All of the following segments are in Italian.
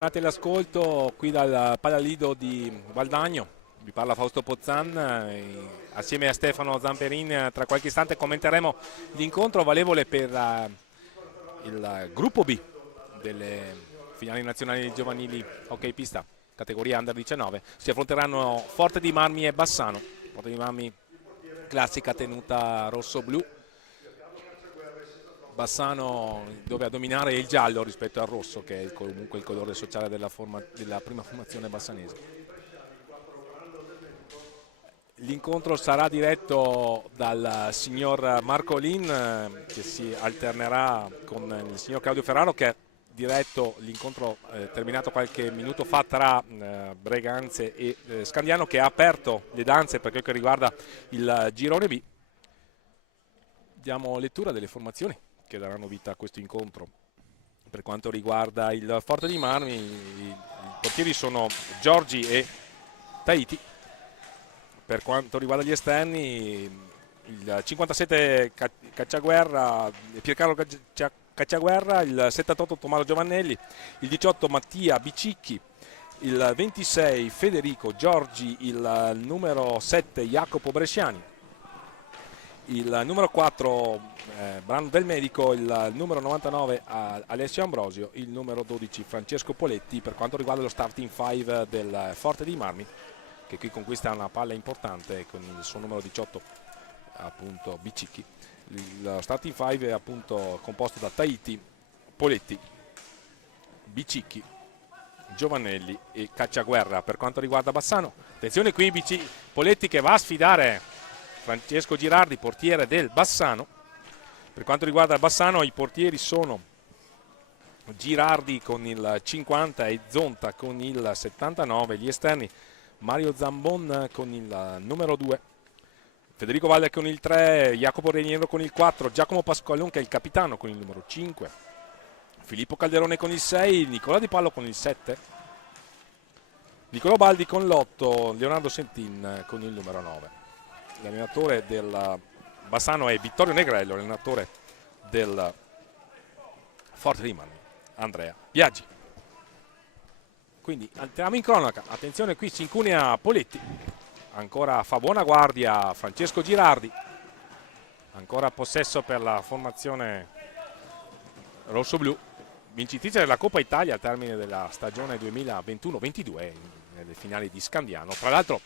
Tornate l'ascolto qui dal Palalido di Valdagno, vi parla Fausto Pozzan, assieme a Stefano Zamperin tra qualche istante commenteremo l'incontro valevole per il gruppo B delle finali nazionali giovanili hockey pista, categoria under 19. Si affronteranno Forte dei Marmi e Bassano. Forte dei Marmi classica tenuta rosso-blu, Bassano dove a dominare il giallo rispetto al rosso, che è comunque il colore sociale della prima formazione bassanese. L'incontro sarà diretto dal signor Marco Lin, che si alternerà con il signor Claudio Ferraro, che ha diretto l'incontro terminato qualche minuto fa tra Breganze e Scandiano, che ha aperto le danze per quel che riguarda il girone B. Diamo lettura delle formazioni che daranno vita a questo incontro. Per quanto riguarda il Forte dei Marmi, i portieri sono Giorgi e Tahiti. Per quanto riguarda gli esterni, il 57 Cacciaguerra, Piercarlo Cacciaguerra, il 78 Tommaso Giovannelli, il 18 Mattia Bicicchi, il 26 Federico Giorgi, il numero 7 Jacopo Bresciani, il numero 4 Brano del Medico, il numero 99 Alessio Ambrosio, il numero 12 Francesco Poletti. Per quanto riguarda lo starting 5 del Forte dei Marmi, che qui conquista una palla importante con il suo numero 18 appunto Bicicchi, il starting 5 è appunto composto da Tahiti, Poletti, Bicicchi, Giovannelli e Cacciaguerra. Per quanto riguarda Bassano, attenzione qui Poletti che va a sfidare Francesco Girardi, portiere del Bassano. Per quanto riguarda il Bassano, i portieri sono Girardi con il 50 e Zonta con il 79, gli esterni Mario Zambon con il numero 2, Federico Valle con il 3, Jacopo Reniero con il 4, Giacomo Pasqualon che è il capitano con il numero 5, Filippo Calderone con il 6, Nicola Di Pallo con il 7, Nicolò Baldi con l'8, Leonardo Sentin con il numero 9. L'allenatore del Bassano è Vittorio Negrello, l'allenatore del Forte dei Marmi Andrea Biaggi. Quindi entriamo in cronaca, attenzione qui si incunea Poletti, ancora fa buona guardia Francesco Girardi, ancora possesso per la formazione rosso-blu, vincitrice della Coppa Italia al termine della stagione 2021-22 nelle finali di Scandiano. Tra l'altro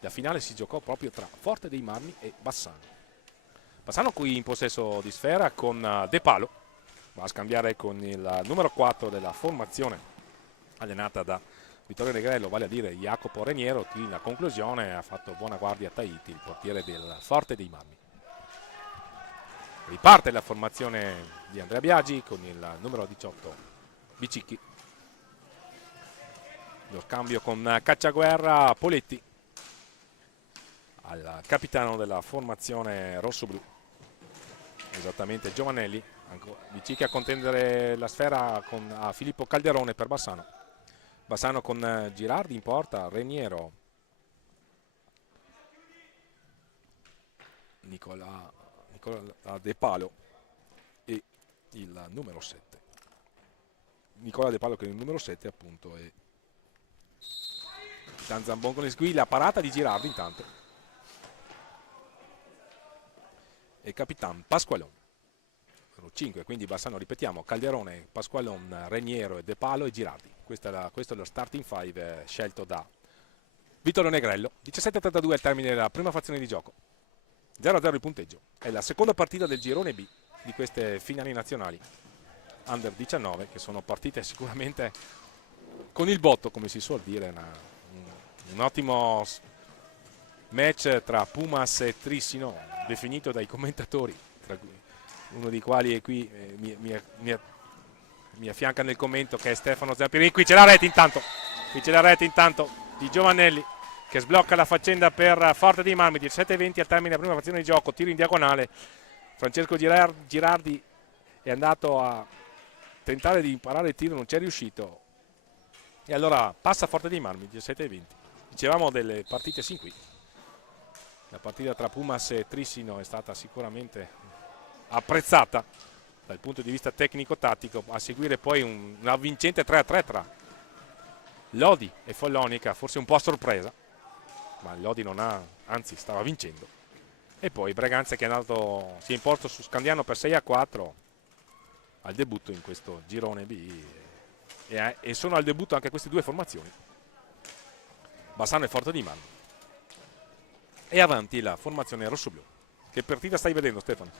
la finale si giocò proprio tra Forte dei Marmi e Bassano. Bassano qui in possesso di sfera con De Palo, va a scambiare con il numero 4 della formazione allenata da Vittorio Negrello, vale a dire Jacopo Reniero. Qui in conclusione ha fatto buona guardia a Tahiti, il portiere del Forte dei Marmi. Riparte la formazione di Andrea Biagi con il numero 18 Bicicchi. Lo scambio con Cacciaguerra, Poletti al capitano della formazione rosso-blu, esattamente Giovannelli. Bicicchi a contendere la sfera a Filippo Calderone per Bassano. Bassano con Girardi in porta, Reniero, Nicola De Palo e il numero 7. Nicola De Palo che è il numero 7 appunto, e Dan Zambon con le squille, la parata di Girardi intanto. E Capitan Pasqualon, numero 5, quindi Bassano, ripetiamo, Calderone, Pasqualon, Reniero e De Palo e Girardi. Questo è lo starting 5 scelto da Vittorio Negrello. 17:32 al termine della prima frazione di gioco, 0-0 il punteggio. È la seconda partita del girone B di queste finali nazionali under 19, che sono partite sicuramente con il botto, come si suol dire, un ottimo match tra Pumas e Trissino, definito dai commentatori, tra cui uno dei quali è qui, mi affianca nel commento, che è Stefano Zampirini. Qui c'è la rete intanto di Giovannelli che sblocca la faccenda per Forte dei Marmi. 17:20 al termine della prima frazione di gioco, tiro in diagonale. Francesco Girardi è andato a tentare di imparare il tiro, non ci è riuscito, e allora passa Forte dei Marmi. 17:20. Dicevamo delle partite sin qui. La partita tra Pumas e Trissino è stata sicuramente apprezzata dal punto di vista tecnico-tattico, a seguire poi una vincente 3-3 tra Lodi e Follonica forse un po' a sorpresa, ma Lodi non ha, anzi stava vincendo. E poi Braganza che si è imposto su Scandiano per 6-4 al debutto in questo girone B, e sono al debutto anche queste due formazioni, Bassano e Forte dei Marmi. E avanti la formazione rossoblù. Che partita stai vedendo, Stefano?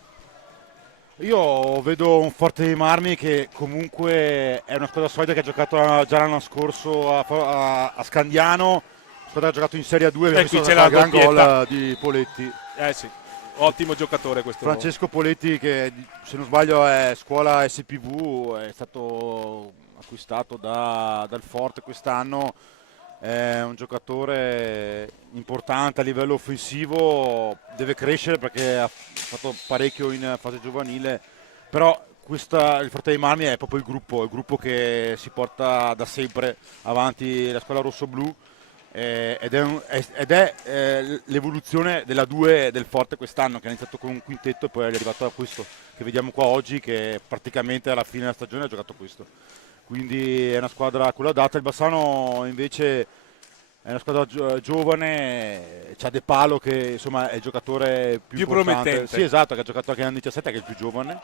Io vedo un Forte dei Marmi che comunque è una squadra solida che ha giocato già l'anno scorso a Scandiano, squadra che ha giocato in Serie A2, abbiamo qui visto c'è la gran doppietta. gol di Poletti. Sì, ottimo giocatore questo. Francesco Poletti che se non sbaglio è scuola SPV, è stato acquistato dal Forte quest'anno, è un giocatore importante a livello offensivo, deve crescere perché ha fatto parecchio in fase giovanile, però il Forte dei Marmi è proprio il gruppo che si porta da sempre avanti la squadra rossoblù, ed è l'evoluzione della 2 del Forte quest'anno, che ha iniziato con un quintetto e poi è arrivato a questo che vediamo qua oggi, che praticamente alla fine della stagione ha giocato questo. Quindi è una squadra collaudata. Il Bassano invece è una squadra giovane, c'ha De Palo che insomma è il giocatore più importante. Promettente. Sì, esatto, che ha giocato anche nel 17, che è il più giovane.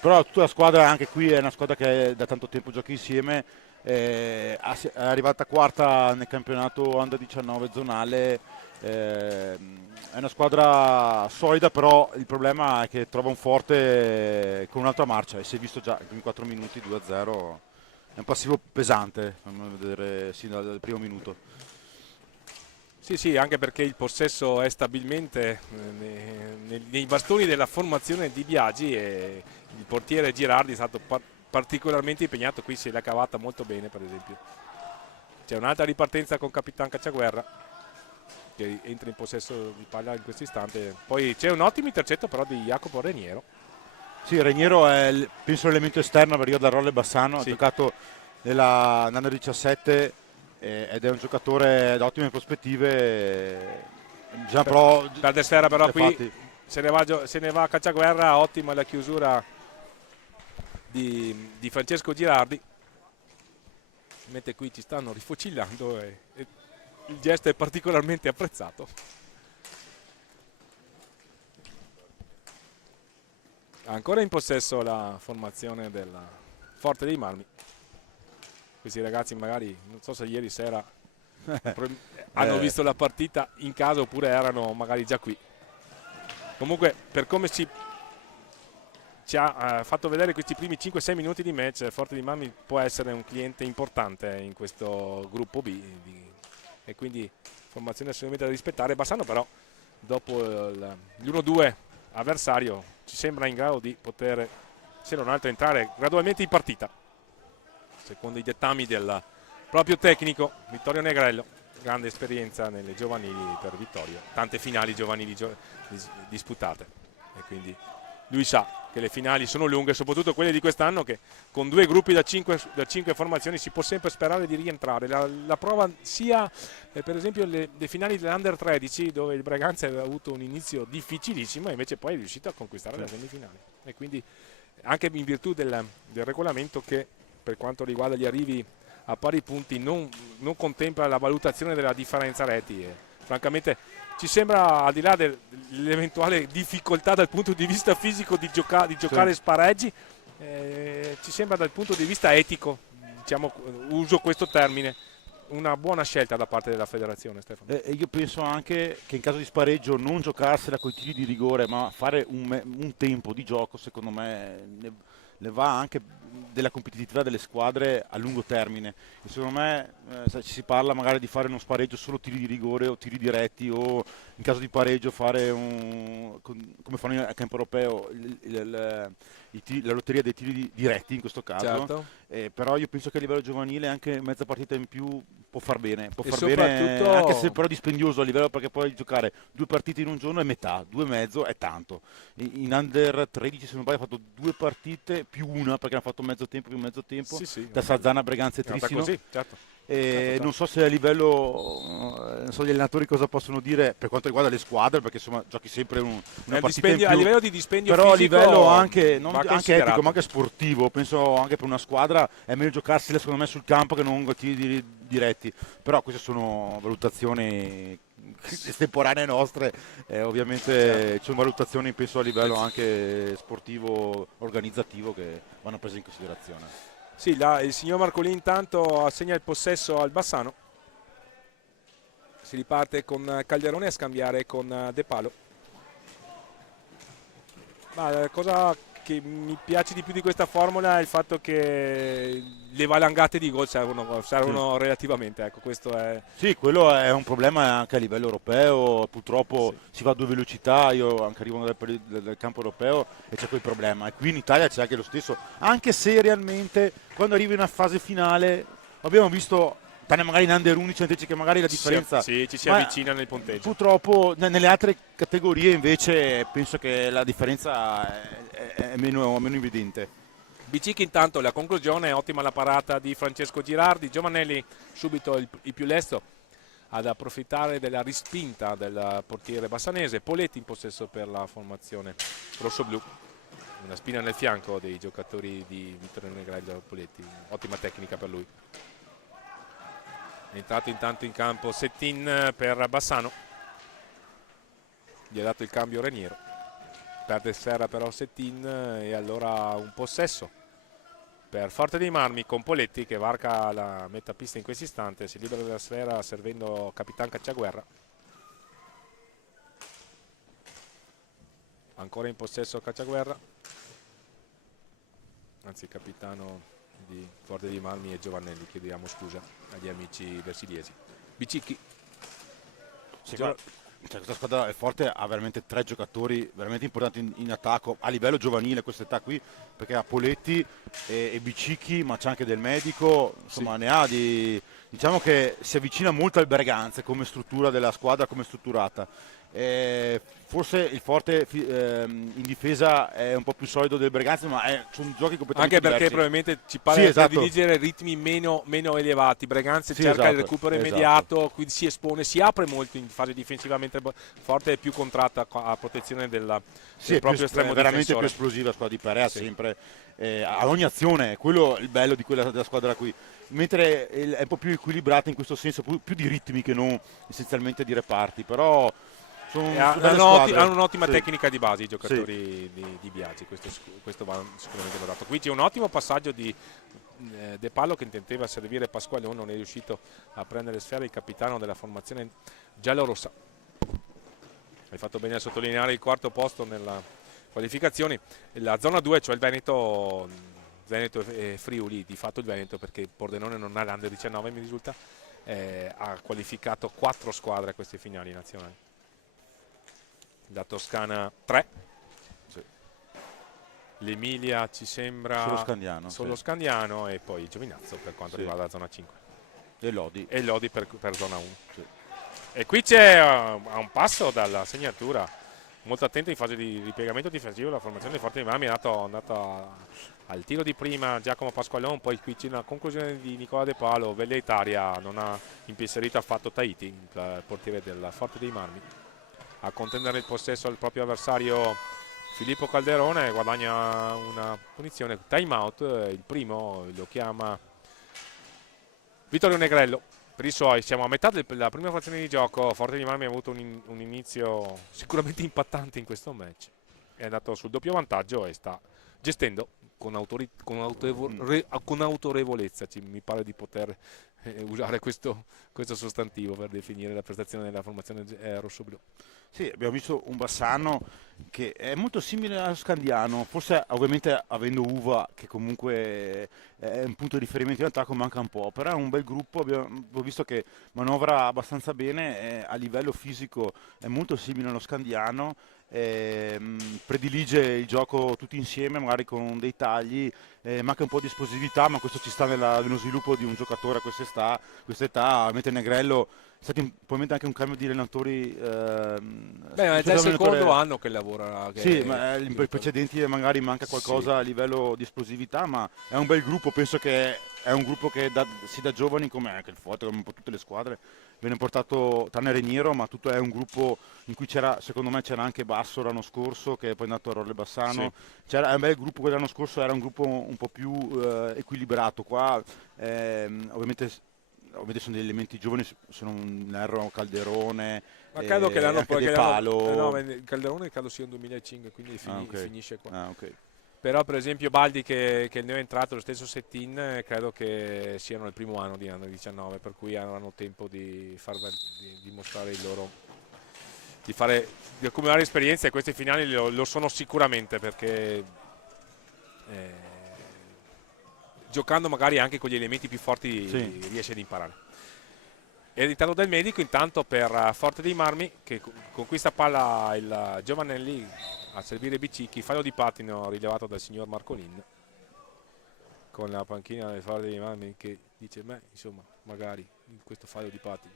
Però tutta la squadra, anche qui è una squadra che da tanto tempo gioca insieme, è arrivata quarta nel campionato Under 19 zonale, è una squadra solida, però il problema è che trova un Forte con un'altra marcia, e si è visto già i primi 4 minuti 2-0, è un passivo pesante, come vedere sin dal primo minuto. Sì, anche perché il possesso è stabilmente nei bastoni della formazione di Biagi, e il portiere Girardi è stato particolarmente impegnato. Qui se l'ha cavata molto bene, per esempio. C'è un'altra ripartenza con Capitan Cacciaguerra che entra in possesso di palla in questo istante. Poi c'è un ottimo intercetto però di Jacopo Reniero. Sì, Reniero è penso l'elemento esterno per io da Rolle Bassano, Sì. Ha giocato nell'Under 17 ed è un giocatore da ottime prospettive. Perde sfera però qui, infatti. se ne va a Cacciaguerra. Ottima la chiusura di Francesco Girardi, mentre qui ci stanno rifocillando e il gesto è particolarmente apprezzato. Ancora in possesso la formazione del Forte dei Marmi. Questi ragazzi magari, non so se ieri sera hanno visto la partita in casa oppure erano magari già qui. Comunque, per come ci ha fatto vedere questi primi 5-6 minuti di match, Forte dei Marmi può essere un cliente importante in questo gruppo B, e quindi formazione assolutamente da rispettare. Bassano però, dopo l'1-2 avversario, ci sembra in grado di poter, se non altro, entrare gradualmente in partita, secondo i dettami del proprio tecnico Vittorio Negrello. Grande esperienza nelle giovanili per Vittorio, tante finali giovanili disputate, e quindi lui sa che le finali sono lunghe, soprattutto quelle di quest'anno, che con due gruppi da 5 formazioni si può sempre sperare di rientrare. La prova sia per esempio le finali dell'Under 13, dove il Braganza aveva avuto un inizio difficilissimo e invece poi è riuscito a conquistare la semifinale, e quindi anche in virtù del regolamento, che per quanto riguarda gli arrivi a pari punti non contempla la valutazione della differenza reti, e francamente ci sembra, al di là dell'eventuale difficoltà dal punto di vista fisico di giocare spareggi, ci sembra dal punto di vista etico, diciamo, uso questo termine, una buona scelta da parte della federazione, Stefano. Io penso anche che in caso di spareggio non giocarsela con i tiri di rigore, ma fare un tempo di gioco, secondo me ne va anche della competitività delle squadre a lungo termine. E secondo me ci si parla magari di fare uno spareggio solo tiri di rigore o tiri diretti, o in caso di pareggio fare come fanno a campo europeo la lotteria dei tiri diretti in questo caso. Certo. Però io penso che a livello giovanile anche mezza partita in più può far bene, soprattutto, anche se però dispendioso a livello, perché poi giocare 2 partite in un giorno è metà, 2,5 è tanto. In Under 13, se non sbaglio, ha fatto 2 partite più una, perché hanno fatto mezzo tempo più mezzo tempo, sì, da Sarzana, Breganza e Trissino. così, certo. Non so se a livello, non so gli allenatori cosa possono dire per quanto riguarda le squadre, perché insomma giochi sempre una partita in più, a livello di dispendio però fisico, a livello anche, anche etico, ma anche considerato. sportivo, penso anche per una squadra è meglio giocarsela secondo me sul campo che non tiri diretti, però queste sono valutazioni estemporanee nostre, ovviamente ci sono valutazioni penso a livello anche sportivo, organizzativo che vanno prese in considerazione. Sì, il signor Marcolini intanto assegna il possesso al Bassano. Si riparte con Calderone a scambiare con De Palo. Ma la cosa che mi piace di più di questa formula è il fatto che le valangate di gol servono relativamente, ecco, questo è... Sì, quello è un problema anche a livello europeo, purtroppo Sì. si va a due velocità, io anche arrivo dal campo europeo e c'è quel problema, e qui in Italia c'è anche lo stesso, anche se realmente quando arrivi in una fase finale abbiamo visto, tranne magari in Under 11 invece che magari la differenza, Sì, ci si ma avvicina nel punteggio. purtroppo nelle altre categorie invece penso che la differenza è meno evidente. Bicicchi intanto la conclusione, ottima la parata di Francesco Girardi, Giovanelli subito il più lesto ad approfittare della rispinta del portiere bassanese, Poletti in possesso per la formazione rossoblu, una spina nel fianco dei giocatori di Vittorio Negrello. Poletti, ottima tecnica per lui. È entrato intanto in campo Settin per Bassano, gli ha dato il cambio Reniero, perde Serra però Settin e allora un possesso per Forte dei Marmi con Poletti che varca la metà pista in questo istante, si libera della sfera servendo Capitan Cacciaguerra. Ancora in possesso Cacciaguerra, anzi capitano di Forte dei Marmi e Giovannelli, chiediamo scusa agli amici versiliesi. Bicicchi. Sì, questa squadra è forte, ha veramente tre giocatori veramente importanti in attacco a livello giovanile questa età qui, perché ha Poletti e Bicicchi, ma c'è anche Del Medico, insomma Sì. ne ha di... Diciamo che si avvicina molto al Berganze come struttura della squadra, come strutturata. Forse il Forte in difesa è un po' più solido del Berganze, ma sono giochi completamente Anche perché diversi. probabilmente ci pare Sì, esatto. prediligere ritmi meno elevati. Breganze Sì, cerca il esatto, recupero esatto. immediato, quindi si espone, si apre molto in fase difensiva, mentre Forte è più contratta a protezione del Sì, è proprio estremo è veramente difensore. più esplosiva la squadra di Perea, Sì. sempre a ogni azione, quello è il bello della squadra qui, mentre è un po' più equilibrata in questo senso, più di ritmi che non essenzialmente di reparti, però sono belle squadre. Hanno un'ottima Sì. tecnica di base i Sì. giocatori di Biagi, questo va sicuramente lodato. Qui c'è un ottimo passaggio di De Pallo che intendeva servire Pasquale, non è riuscito a prendere sfera il capitano della formazione giallorossa. Hai fatto bene a sottolineare il quarto posto nella qualificazione. La zona 2, cioè il Veneto e Friuli, di fatto il Veneto, perché Pordenone non ha l'Under 19 mi risulta, ha qualificato 4 squadre a queste finali nazionali. La Toscana 3, Sì. l'Emilia ci sembra Solo Scandiano, sì. Scandiano e poi Giovinazzo per quanto Sì. riguarda la zona 5 E Lodi. e Lodi per zona 1. Sì. E qui c'è a un passo dalla segnatura, molto attento in fase di ripiegamento difensivo, la formazione di Forte dei Marmi è andata al tiro di prima Giacomo Pasqualone, poi qui c'è una conclusione di Nicola De Palo, Velleitaria non ha impensierito affatto Tahiti, il portiere del Forte dei Marmi, a contendere il possesso al proprio avversario Filippo Calderone, guadagna una punizione, time out, il primo lo chiama Vittorio Negrello. Per i suoi siamo a metà della prima frazione di gioco, Forte di Marmi ha avuto un inizio sicuramente impattante in questo match, è andato sul doppio vantaggio e sta gestendo con autorevolezza, mi pare di poter usare questo sostantivo per definire la prestazione della formazione rossoblu. Sì, abbiamo visto un Bassano che è molto simile allo Scandiano, forse ovviamente avendo Uva che comunque è un punto di riferimento in attacco manca un po', però è un bel gruppo, ho visto che manovra abbastanza bene, a livello fisico è molto simile allo Scandiano, predilige il gioco tutti insieme, magari con dei tagli, manca un po' di esplosività, ma questo ci sta nello sviluppo di un giocatore a questa età, mentre Negrello è stato probabilmente anche un cambio di allenatori. Beh, ma è già il allenatore... secondo anno che lavora. Sì, ma i precedenti magari manca qualcosa Sì. a livello di esplosività, ma è un bel gruppo, penso che è un gruppo che si da giovani, come anche il Forte, come un po' tutte le squadre, viene portato, tranne Reniero, ma tutto è un gruppo in cui secondo me c'era anche Basso l'anno scorso, che è poi è andato a Rolle Bassano, Sì. è un bel gruppo, quello dell'anno scorso era un gruppo un po' più equilibrato, qua ovviamente ovviamente sono degli elementi giovani, se non erro Calderone, Ma credo che l'hanno anche poi De Palo. no, ma il Calderone credo sia un 2005, quindi Ok. finisce qua. Ok. Però per esempio Baldi che ne è entrato, lo stesso Settin, credo che siano nel primo anno di Under 19, per cui avranno tempo di mostrare il loro, di accumulare esperienza, e questi finali lo sono sicuramente, perché eh, giocando magari anche con gli elementi più forti Sì. riesce ad imparare. È il ritardo del medico intanto per Forte dei Marmi, che conquista palla il Giovanelli a servire Bicicchi, fallo di pattino rilevato dal signor Marcolin, con la panchina del Forte dei Marmi che dice: beh, insomma, magari in questo fallo di pattino.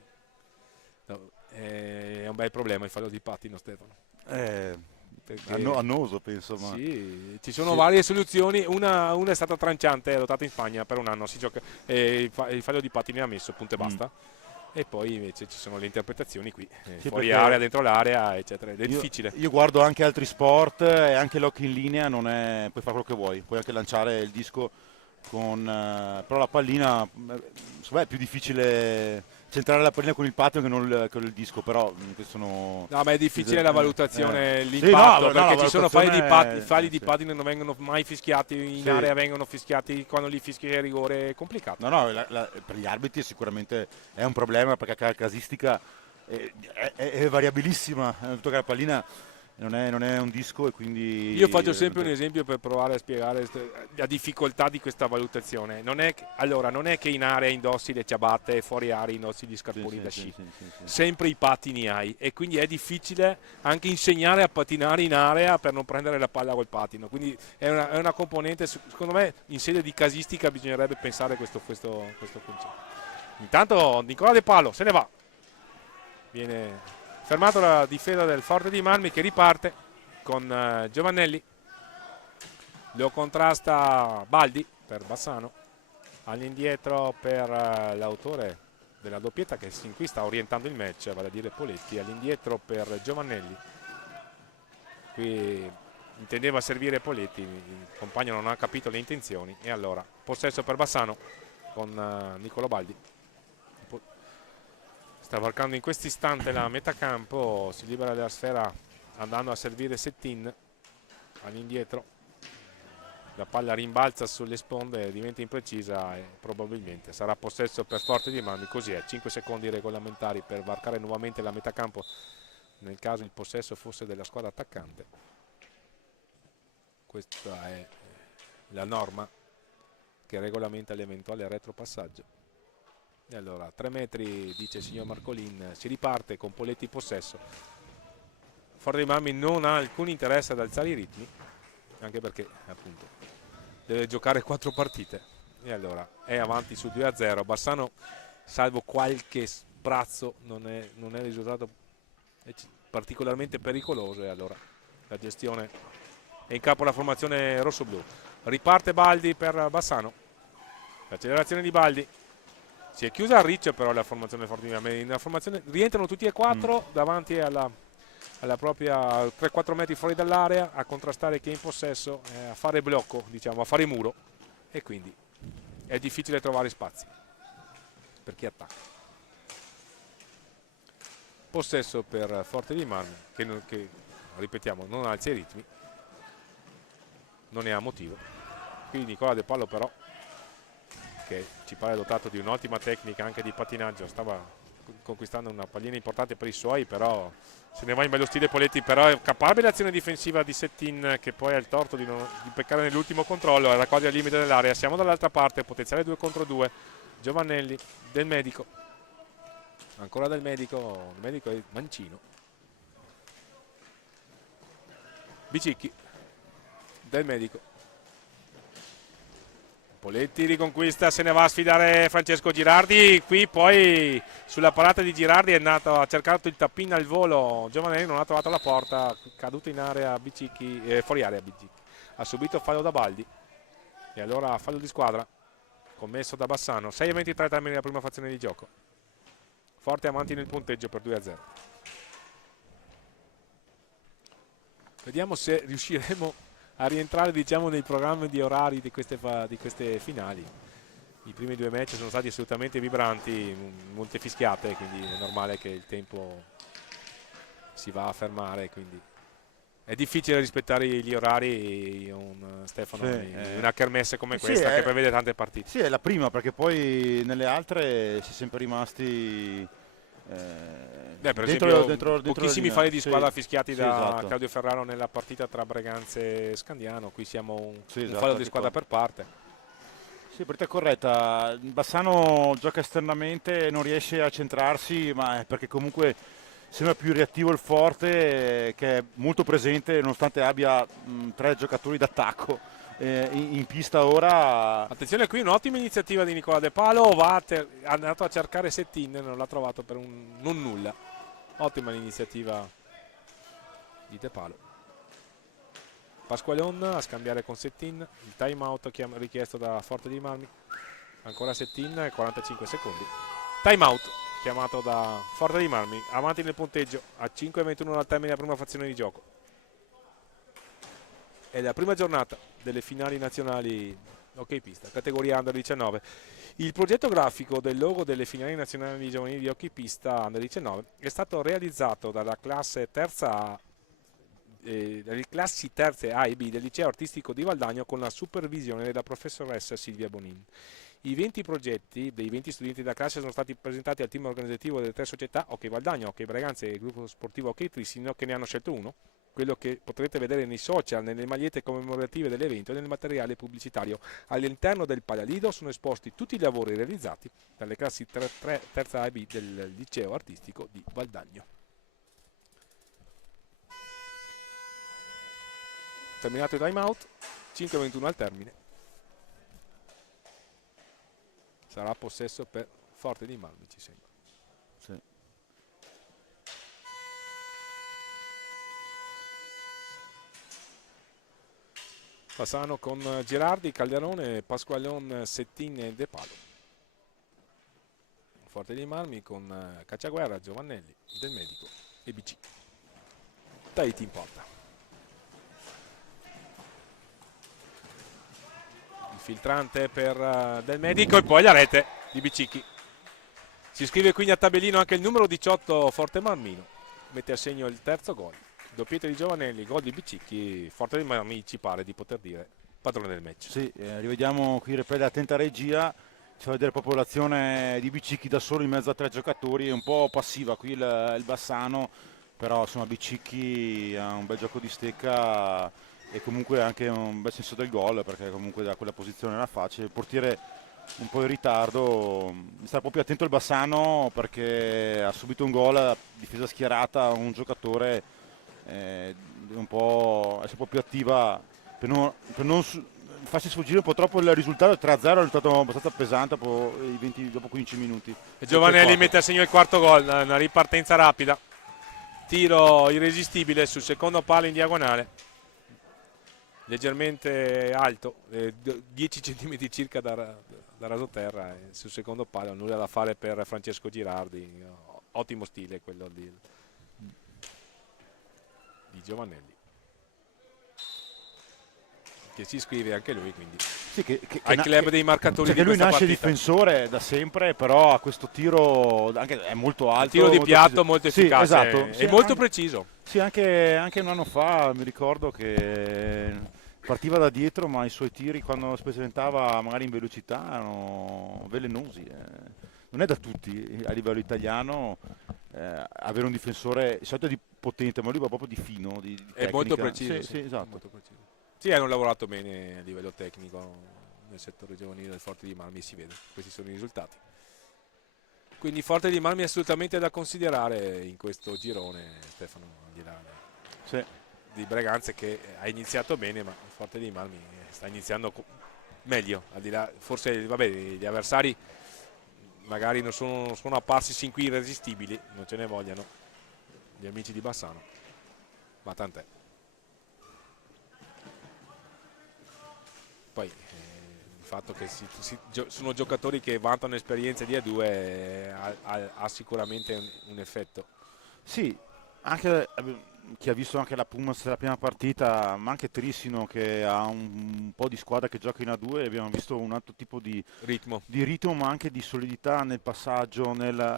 No, è un bel problema il fallo di pattino, Stefano, perché Annoso, penso, ma sì, ci sono sì. varie soluzioni. Una è stata tranciante, è adottata in Spagna per un anno, si gioca, il fallo di pattino è ammesso, punto e Mm. basta. E poi invece ci sono le interpretazioni qui, Sì, fuori perché area, dentro l'area, eccetera. Ed è io, difficile. io guardo anche altri sport e anche l'hockey in linea non è, puoi fare quello che vuoi, puoi anche lanciare il disco con, però la pallina, secondo me è più difficile centrare la pallina con il pattino che non con il disco, però questi sono... No, ma è difficile la valutazione, Sì, l'impatto, no, perché la ci sono valutazione, falli di sì. pattino non vengono mai fischiati in Sì. area, vengono fischiati quando li fischia il rigore, è complicato. No, per gli arbitri sicuramente è un problema perché la casistica è variabilissima, tutto che la pallina non è un disco e quindi... Io faccio sempre un esempio per provare a spiegare la difficoltà di questa valutazione. Allora, non è che in area indossi le ciabatte e fuori area indossi gli scarponi da sci. Sì. Sempre i pattini hai, e quindi è difficile anche insegnare a pattinare in area per non prendere la palla col pattino. Quindi è una componente, secondo me, in sede di casistica bisognerebbe pensare questo concetto. Intanto Nicola De Palo se ne va. Viene fermato la difesa del Forte di Marmi, che riparte con Giovannelli. Lo contrasta Baldi per Bassano, all'indietro per l'autore della doppietta, che sin qui sta orientando il match, vale a dire Poletti, all'indietro per Giovannelli. Qui intendeva servire Poletti, il compagno non ha capito le intenzioni, e allora possesso per Bassano con Nicolo Baldi. Sta varcando in questo istante la metà campo, si libera della sfera andando a servire Settin all'indietro. La palla rimbalza sulle sponde, diventa imprecisa e probabilmente sarà possesso per Forte di Marmi. Così è, 5 secondi regolamentari per varcare nuovamente la metà campo nel caso il possesso fosse della squadra attaccante. Questa è la norma che regolamenta l'eventuale retropassaggio. E allora 3 metri, dice il signor Marcolin, si riparte con Poletti in possesso. Forte di Marmi non ha alcun interesse ad alzare i ritmi, anche perché appunto deve giocare 4 partite, e allora è avanti su 2-0. Bassano, salvo qualche sprazzo, non è risultato particolarmente pericoloso, e allora la gestione è in capo alla formazione rossoblu. Riparte Baldi per Bassano, l'accelerazione di Baldi. Si è chiusa a riccio però la formazione Forte di Marmi. Nella formazione rientrano tutti e 4 davanti alla propria 3-4 metri fuori dall'area, a contrastare chi è in possesso, a fare blocco, diciamo, a fare muro, e quindi è difficile trovare spazi per chi attacca. Possesso per Forte di Marmi, che ripetiamo non alza i ritmi, non ne ha motivo. Qui Nicola De Pallo però, che ci pare dotato di un'ottima tecnica anche di pattinaggio, stava conquistando una pallina importante per i suoi, però se ne va in bello stile Poletti. Però è capabile l'azione difensiva di Settin, che poi ha il torto di peccare nell'ultimo controllo, era quasi al limite dell'area. Siamo dall'altra parte, potenziale 2 contro 2. Giovannelli, Del Medico, ancora Del Medico, il medico è mancino. Bicicchi, Del Medico, Poletti riconquista, se ne va a sfidare Francesco Girardi. Qui poi sulla parata di Girardi ha cercato il tappin al volo Giovannelli, non ha trovato la porta, caduto in area Bicicchi, fuori area Bicicchi. Ha subito fallo da Baldi, e allora fallo di squadra commesso da Bassano. 6:23 termine della prima frazione di gioco. Forte avanti nel punteggio per 2-0. Vediamo se riusciremo a rientrare, diciamo, nei programmi di orari di queste finali. i primi due match sono stati assolutamente vibranti, molte fischiate, quindi è normale che il tempo si va a fermare, quindi è difficile rispettare gli orari Stefano, Sì, in una kermesse come sì, questa che prevede tante partite. sì, è la prima, perché poi nelle altre si è sempre rimasti Per esempio, dentro pochissimi la falli linea. di Sì, squadra fischiati sì, da esatto. Claudio Ferraro nella partita tra Breganze e Scandiano. Qui siamo Sì, un esatto, fallo di anche squadra qua. per parte. Sì, partita corretta. Bassano gioca esternamente, non riesce a centrarsi, ma è perché comunque sembra più reattivo il Forte, che è molto presente nonostante abbia tre giocatori d'attacco in pista ora. Attenzione, qui un'ottima iniziativa di Nicola De Palo, è andato a cercare Settin, non l'ha trovato per un non nulla. Ottima l'iniziativa di De Palo. Pasqualon a scambiare con Settin, il time out richiesto da Forte di Marmi. Ancora Settin, 45 secondi. Time out chiamato da Forte di Marmi, avanti nel punteggio a 5:21 al termine della prima frazione di gioco. È la prima giornata delle finali nazionali hockey pista, categoria under 19. Il progetto grafico del logo delle finali nazionali giovanili di hockey pista under 19 è stato realizzato dalla classe terza A, dalle classi terze A e B del liceo artistico di Valdagno con la supervisione della professoressa Silvia Bonin. I 20 progetti dei 20 studenti della classe sono stati presentati al team organizzativo delle tre società Hockey Valdagno, Hockey Breganze e il gruppo sportivo Hockey Trissino, che ne hanno scelto uno, quello che potrete vedere nei social, nelle magliette commemorative dell'evento e nel materiale pubblicitario. All'interno del Pallalido sono esposti tutti i lavori realizzati dalle classi terza A e B del liceo artistico di Valdagno. Terminato il time out, 5:21 al termine. Sarà possesso per Forte di Marmi, ci sembra. Sì. Passano con Girardi, Calderone, Pasqualon, Settin e De Palo. Forte di Marmi con Cacciaguerra, Giovannelli, Del Medico e BC. Tahiti in porta. Il filtrante per Del Medico e poi la rete di Bicicchi. Si scrive quindi a tabellino anche il numero 18 Forte Marmino. Mette a segno il terzo gol. Doppietta di Giovanelli, gol di Bicicchi. Forte di Marmi ci pare di poter dire padrone del match. Sì, rivediamo qui ripetere attenta regia. Ci fa vedere proprio l'azione di Bicicchi da solo in mezzo a tre giocatori, è un po' passiva qui il Bassano, però insomma Bicicchi ha un bel gioco di stecca e comunque anche un bel senso del gol, perché comunque da quella posizione era facile. Il portiere un po' in ritardo, sta proprio attento il Bassano perché ha subito un gol a difesa schierata, un giocatore un po' essere un po' più attiva per non farsi sfuggire un po' troppo il risultato. 3-0 è un risultato abbastanza pesante dopo 15 minuti. E Giovanelli mette a segno il quarto gol, una ripartenza rapida, tiro irresistibile sul secondo palo in diagonale, leggermente alto, 10 cm circa da rasoterra, e sul secondo palo nulla da fare per Francesco Girardi. Ottimo stile quello di Giovanelli, che si iscrive anche lui quindi sì, al club dei marcatori, cioè di che lui questa nasce partita. difensore da sempre, però a questo tiro anche, è molto alto, Il tiro di molto piatto preciso. molto Sì, efficace, esatto. e Sì, molto preciso. Sì, anche un anno fa mi ricordo che partiva da dietro, ma i suoi tiri quando si presentava magari in velocità erano velenosi. Non è da tutti a livello italiano avere un difensore di solito di potente, ma lui va proprio di fino, di È tecnica. molto preciso, Sì, sì, sì, esatto. molto preciso. Sì, hanno lavorato bene a livello tecnico nel settore giovanile del Forte di Marmi, si vede, questi sono i risultati. Quindi Forte di Marmi è assolutamente da considerare in questo girone, Stefano, al di là Sì. di Breganze, che ha iniziato bene, ma Forte di Marmi sta iniziando meglio, al di là, forse vabbè, gli avversari magari non sono apparsi sin qui irresistibili, non ce ne vogliano gli amici di Bassano, ma tant'è. Poi il fatto che sono giocatori che vantano esperienze di A2 ha sicuramente un effetto. Sì, anche chi ha visto anche la Pumas della prima partita, ma anche Trissino che ha un po' di squadra che gioca in A2, abbiamo visto un altro tipo Ritmo. di ritmo, ma anche di solidità nel passaggio,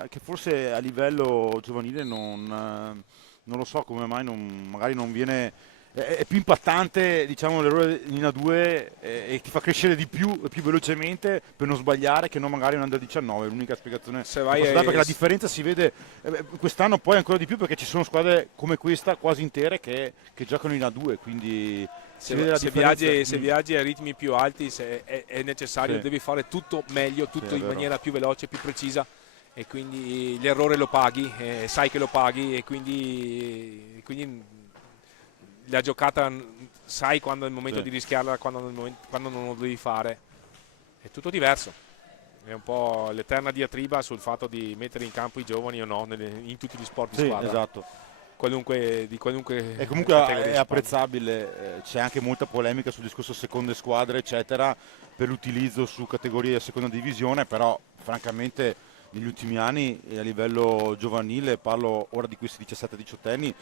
che forse a livello giovanile non lo so come mai magari non viene. È più impattante, diciamo, l'errore in A2 e ti fa crescere di più e più velocemente per non sbagliare che non magari un Under 19, è l'unica spiegazione Se che vai posso dare, perché la differenza si vede quest'anno poi ancora di più perché ci sono squadre come questa quasi intere che giocano in A2, quindi si vede la differenza. Se viaggi a ritmi più alti, se è necessario, Sì. devi fare tutto meglio, tutto Sì, è in vero. maniera più veloce, più precisa, e quindi l'errore lo paghi, sai che lo paghi, e quindi la giocata sai quando è il momento Sì. di rischiarla, quando non lo devi fare. È tutto diverso. È un po' l'eterna diatriba sul fatto di mettere in campo i giovani o no in tutti gli sport di Sì, squadra, esatto. di qualunque E comunque categoria è si parli. apprezzabile, c'è anche molta polemica sul discorso seconde squadre, eccetera, per l'utilizzo su categorie seconda divisione, però francamente negli ultimi anni a livello giovanile, parlo ora di questi 17-18 anni,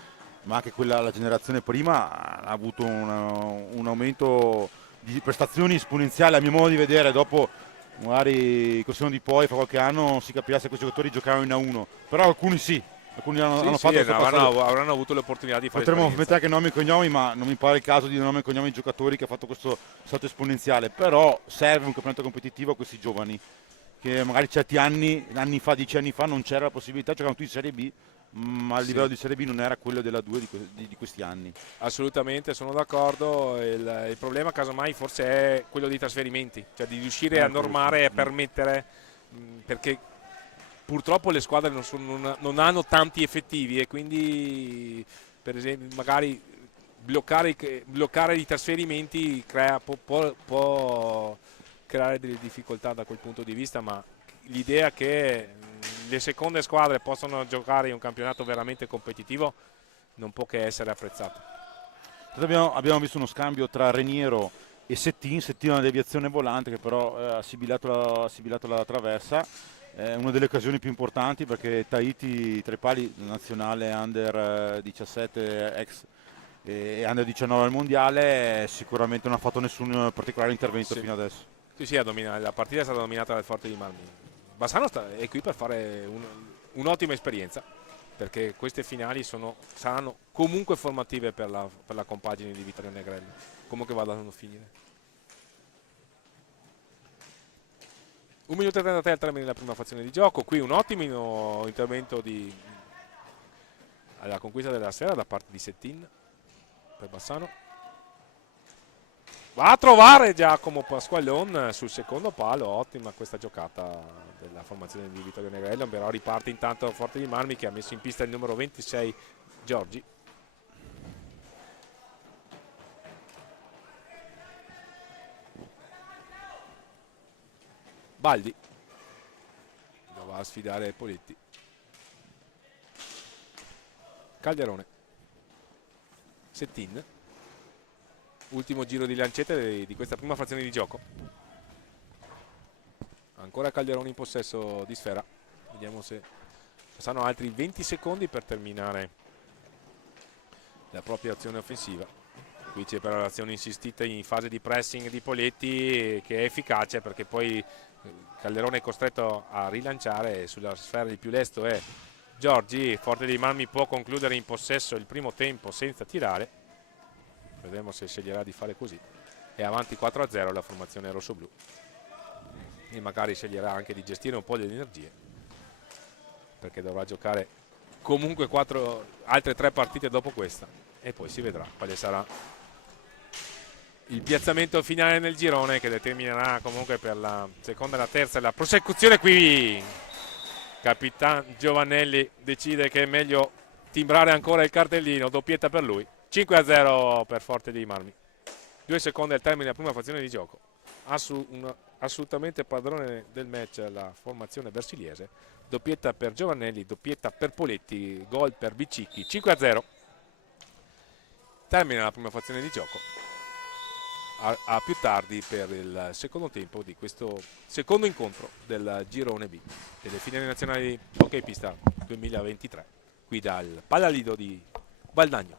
ma anche la generazione prima ha avuto un aumento di prestazioni esponenziali a mio modo di vedere. Dopo magari col senno di poi fra qualche anno si capirà se questi giocatori giocavano in A1, però alcuni sì, alcuni hanno Sì, fatto questo passaggio. avranno avuto l'opportunità di fare Potremmo esperienza. mettere anche nomi e cognomi, ma non mi pare il caso di nomi e cognomi di giocatori che ha fatto questo salto esponenziale. Però serve un campionato competitivo a questi giovani, che magari certi anni fa, 10 anni fa, non c'era la possibilità, giocavano tutti in Serie B, ma il livello Sì, di Serie B non era quello della 2 di questi anni. assolutamente, sono d'accordo. Il problema casomai forse è quello dei trasferimenti, cioè di riuscire a Quello sì. normare e a permettere, perché purtroppo le squadre non hanno tanti effettivi, e quindi per esempio magari bloccare i trasferimenti può creare delle difficoltà da quel punto di vista, ma l'idea che le seconde squadre possano giocare in un campionato veramente competitivo non può che essere apprezzata. Abbiamo visto uno scambio tra Reniero e Settin una deviazione volante che però ha sibilato la traversa. Una delle occasioni più importanti perché Tahiti tra i pali nazionale under 17 ex e under 19 al mondiale sicuramente non ha fatto nessun particolare intervento Sì, fino adesso. sì, sì, la partita è stata dominata dal Forte di Marmi. Bassano è qui per fare un'ottima esperienza, perché queste finali saranno comunque formative per la compagine di Vittorio Negrello, comunque vadano a finire. 1 minuto e 33 al termine della prima frazione di gioco. Qui un ottimo intervento alla conquista della sfera da parte di Settin per Bassano. Va a trovare Giacomo Pasqualon sul secondo palo. Ottima questa giocata della formazione di Vittorio Negrello, però riparte intanto Forte di Marmi, che ha messo in pista il numero 26 Giorgi. Baldi va a sfidare Poletti. Calderone. Settin. Ultimo giro di lancette di questa prima frazione di gioco. Ancora Calderone in possesso di sfera. Vediamo se passano altri 20 secondi per terminare la propria azione offensiva. Qui c'è però l'azione insistita in fase di pressing di Poletti, che è efficace, perché poi Calderone è costretto a rilanciare. Sulla sfera il più lesto è Giorgi. Forte dei Marmi può concludere in possesso il primo tempo senza tirare. Vedremo se sceglierà di fare così. È avanti 4-0 la formazione rossoblù, e magari sceglierà anche di gestire un po' le energie, perché dovrà giocare comunque altre 3 partite dopo questa, e poi si vedrà quale sarà il piazzamento finale nel girone, che determinerà comunque per la seconda, la terza e la prosecuzione. Qui Capitan Giovannelli decide che è meglio timbrare ancora il cartellino, doppietta per lui. 5-0 per Forte dei Marmi. 2 secondi al termine della prima frazione di gioco. Assolutamente padrone del match la formazione versiliese. Doppietta per Giovannelli, doppietta per Poletti, gol per Bicicchi. 5-0. Termina la prima frazione di gioco. A più tardi per il secondo tempo di questo secondo incontro del girone B delle finali nazionali hockey pista 2023, qui dal Pallalido di Valdagno.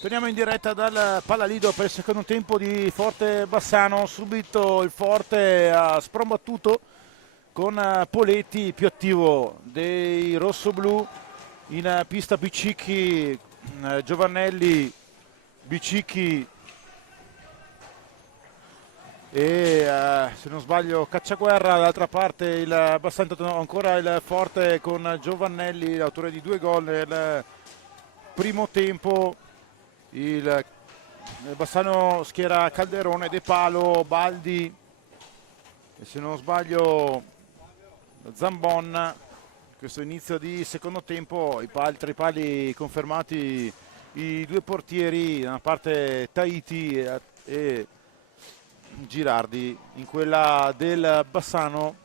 Torniamo in diretta dal Palalido per il secondo tempo di Forte Bassano. Subito il Forte ha sprombattuto con Poletti, più attivo dei rossoblù. In pista Bicicchi, Giovannelli, Bicicchi e se non sbaglio Cacciaguerra. Dall'altra parte il Bassano, ancora il Forte con Giovannelli, l'autore di 2 gol nel primo tempo. Il Bassano schiera Calderone, De Palo, Baldi e se non sbaglio Zambon. Questo inizio di secondo tempo, tra i pali confermati i 2 portieri, da una parte Tahiti e Girardi, in quella del Bassano.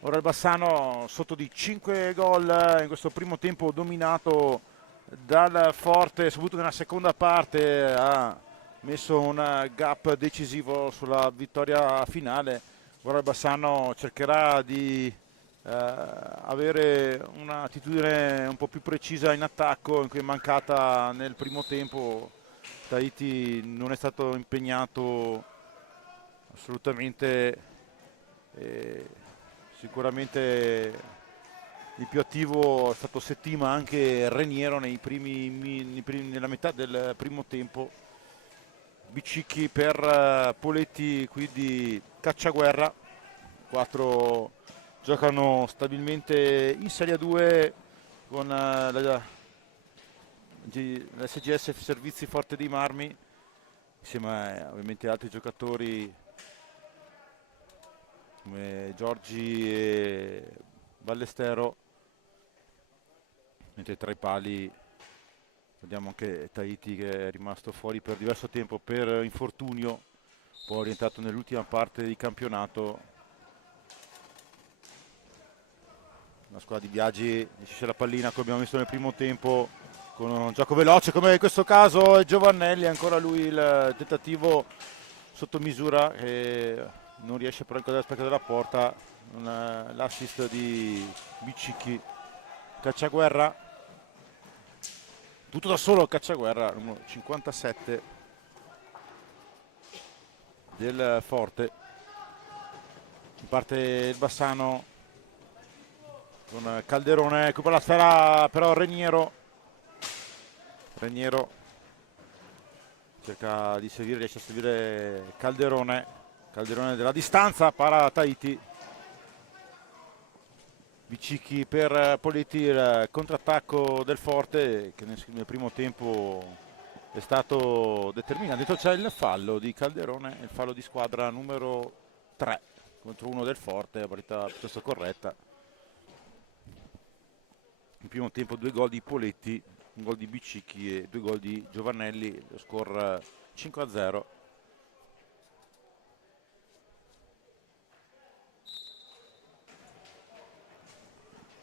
Ora il Bassano sotto di 5 gol in questo primo tempo dominato dal Forte, soprattutto nella seconda parte ha messo un gap decisivo sulla vittoria finale. Ora il Bassano cercherà di avere un'attitudine un po' più precisa in attacco, in cui è mancata nel primo tempo. Tahiti non è stato impegnato assolutamente, sicuramente il più attivo è stato Settima, anche Reniero nella metà del primo tempo. Bicicchi per Poletti, quindi Cacciaguerra. 4 giocano stabilmente in Serie 2 con l'SGS Servizi Forte dei Marmi, insieme ovviamente ad altri giocatori come Giorgi e Ballestero, mentre tra i pali vediamo anche Tahiti, che è rimasto fuori per diverso tempo per infortunio, poi orientato nell'ultima parte di campionato. La squadra di Biagi gestisce la pallina, come abbiamo visto nel primo tempo, con un gioco veloce come in questo caso è Giovannelli, ancora lui il tentativo sotto misura che non riesce però a inquadrare il specchio della porta. L'assist di Bicicchi. Cacciaguerra, tutto da solo Cacciaguerra, numero 57 del Forte. In parte il Bassano con Calderone, recupera la sfera però Reniero cerca di seguire, riesce a seguire Calderone della distanza, para Tahiti. Bicicchi per Poletti, il contrattacco del Forte che nel primo tempo è stato determinante. Dentro c'è il fallo di Calderone, il fallo di squadra numero 3 contro 1 del Forte, la partita piuttosto corretta. In primo tempo 2 gol di Poletti, un gol di Bicicchi e 2 gol di Giovannelli, lo score 5-0.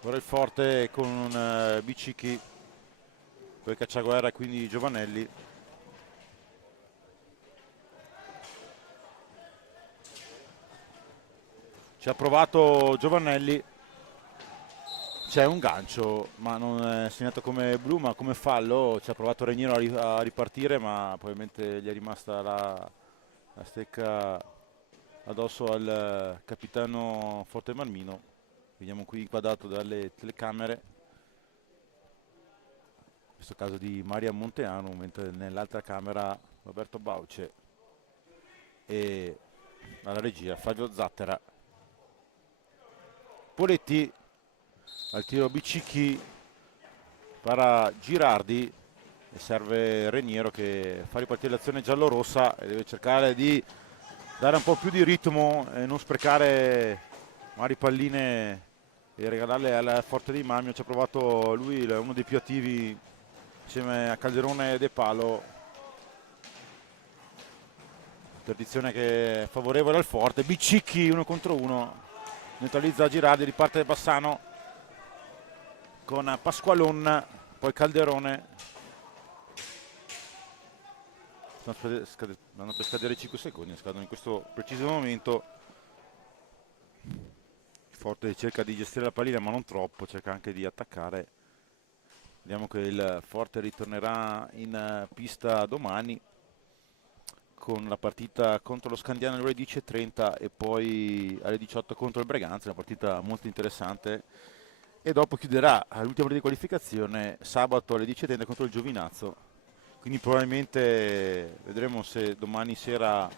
Ora il Forte con Bicicchi, poi Cacciaguerra e quindi Giovannelli. Ci ha provato Giovannelli, c'è un gancio ma non è segnato come blu ma come fallo. Ci ha provato Reniero a ripartire, ma probabilmente gli è rimasta la stecca addosso al capitano Forte Marmino. Vediamo qui inquadrato dalle telecamere, in questo caso di Maria Monteano, mentre nell'altra camera Roberto Bauce e alla regia Fabio Zattera. Poletti al tiro Bicicchi para Girardi e serve Reniero che fa ripartire l'azione giallorossa e deve cercare di dare un po' più di ritmo e non sprecare magari palline e regalarle al Forte dei Marmi. Ci ha provato lui, uno dei più attivi insieme a Calderone e De Palo. Interdizione che è favorevole al Forte. Bicicchi 1 contro 1, neutralizza Girardi, riparte Bassano con Pasqualon, poi Calderone. Vanno per scadere 5 secondi, scadono in questo preciso momento. Il Forte cerca di gestire la pallina ma non troppo, cerca anche di attaccare Vediamo che il Forte ritornerà in pista domani con la partita contro lo Scandiano alle ore 10:30 e poi alle 18 contro il Breganza, una partita molto interessante. E dopo chiuderà all'ultima ora di qualificazione sabato alle 10:30 contro il Giovinazzo. Quindi probabilmente vedremo se domani sera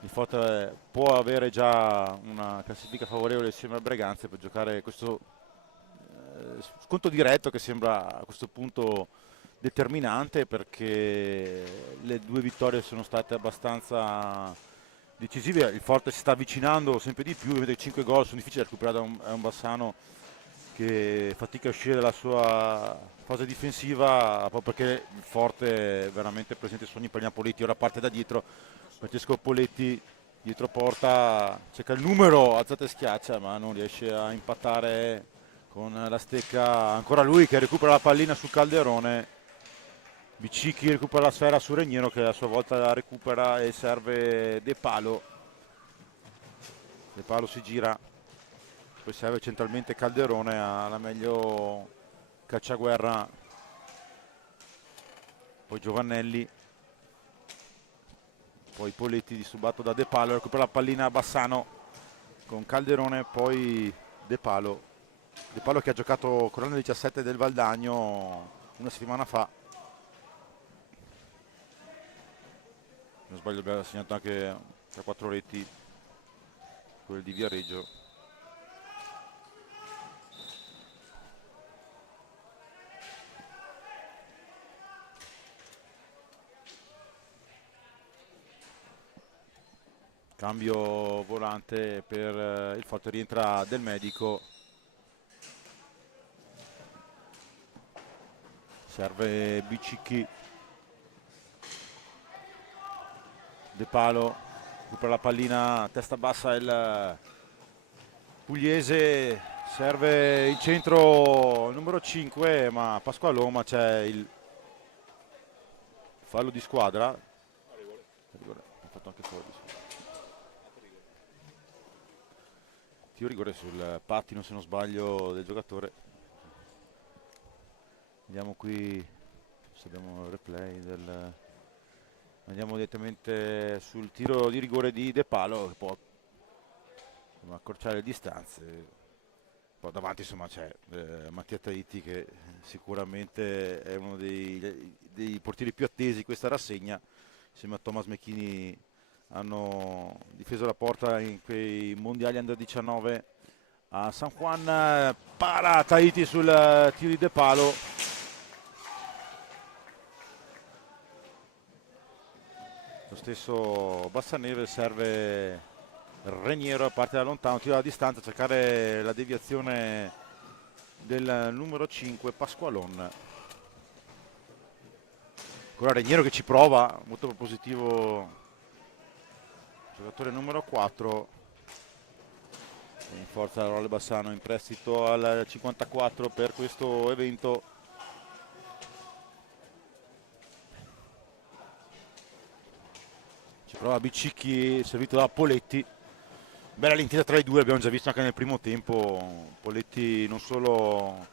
il Forte può avere già una classifica favorevole insieme al Breganza per giocare questo sconto diretto che sembra a questo punto determinante, perché le due vittorie sono state abbastanza decisive. Il Forte si sta avvicinando sempre di più, vedete 5 gol sono difficili da recuperare da un Bassano che fatica a uscire dalla sua fase difensiva, proprio perché il Forte è veramente presente su ogni pallina. Poletti ora parte da dietro, Francesco Poletti dietro porta, cerca il numero, alzata e schiaccia, ma non riesce a impattare con la stecca. Ancora lui che recupera la pallina su Calderone, Bicicchi recupera la sfera su Reniero che a sua volta la recupera e serve De Palo. De Palo si gira, poi serve centralmente Calderone, alla meglio Cacciaguerra, poi Giovannelli, poi Poletti disturbato da De Palo, recupera la pallina a Bassano con Calderone, poi De Palo. De Palo che ha giocato con l'anno 17 del Valdagno una settimana fa. Non sbaglio abbiamo segnato anche tra 4 reti quel di Viareggio. Cambio volante per il Forte, rientra Del Medico, serve Bicicchi, De Palo recupera la pallina, testa bassa il pugliese, serve in centro il numero 5 ma Pasqualoma, c'è il fallo di squadra, ha fatto anche fuori. Tiro rigore sul pattino se non sbaglio del giocatore. Vediamo qui se abbiamo il replay del... Andiamo direttamente sul tiro di rigore di De Palo che può accorciare le distanze. Poi davanti insomma c'è Mattia Taiti che sicuramente è uno dei portieri più attesi di questa rassegna. Insieme a Thomas Mecchini hanno difeso la porta in quei mondiali under 19 a San Juan. Para Taiti sul tiro di De Palo. Lo stesso Bassaneve, serve Reniero, parte da lontano, tira da distanza, cercare la deviazione del numero 5 Pasqualon. Ancora Reniero che ci prova, molto propositivo giocatore numero 4, in forza Rolle Bassano in prestito al 54 per questo evento. Ci prova Bicicchi, servito da Poletti. Bella l'intesa tra i due, abbiamo già visto anche nel primo tempo. Poletti non solo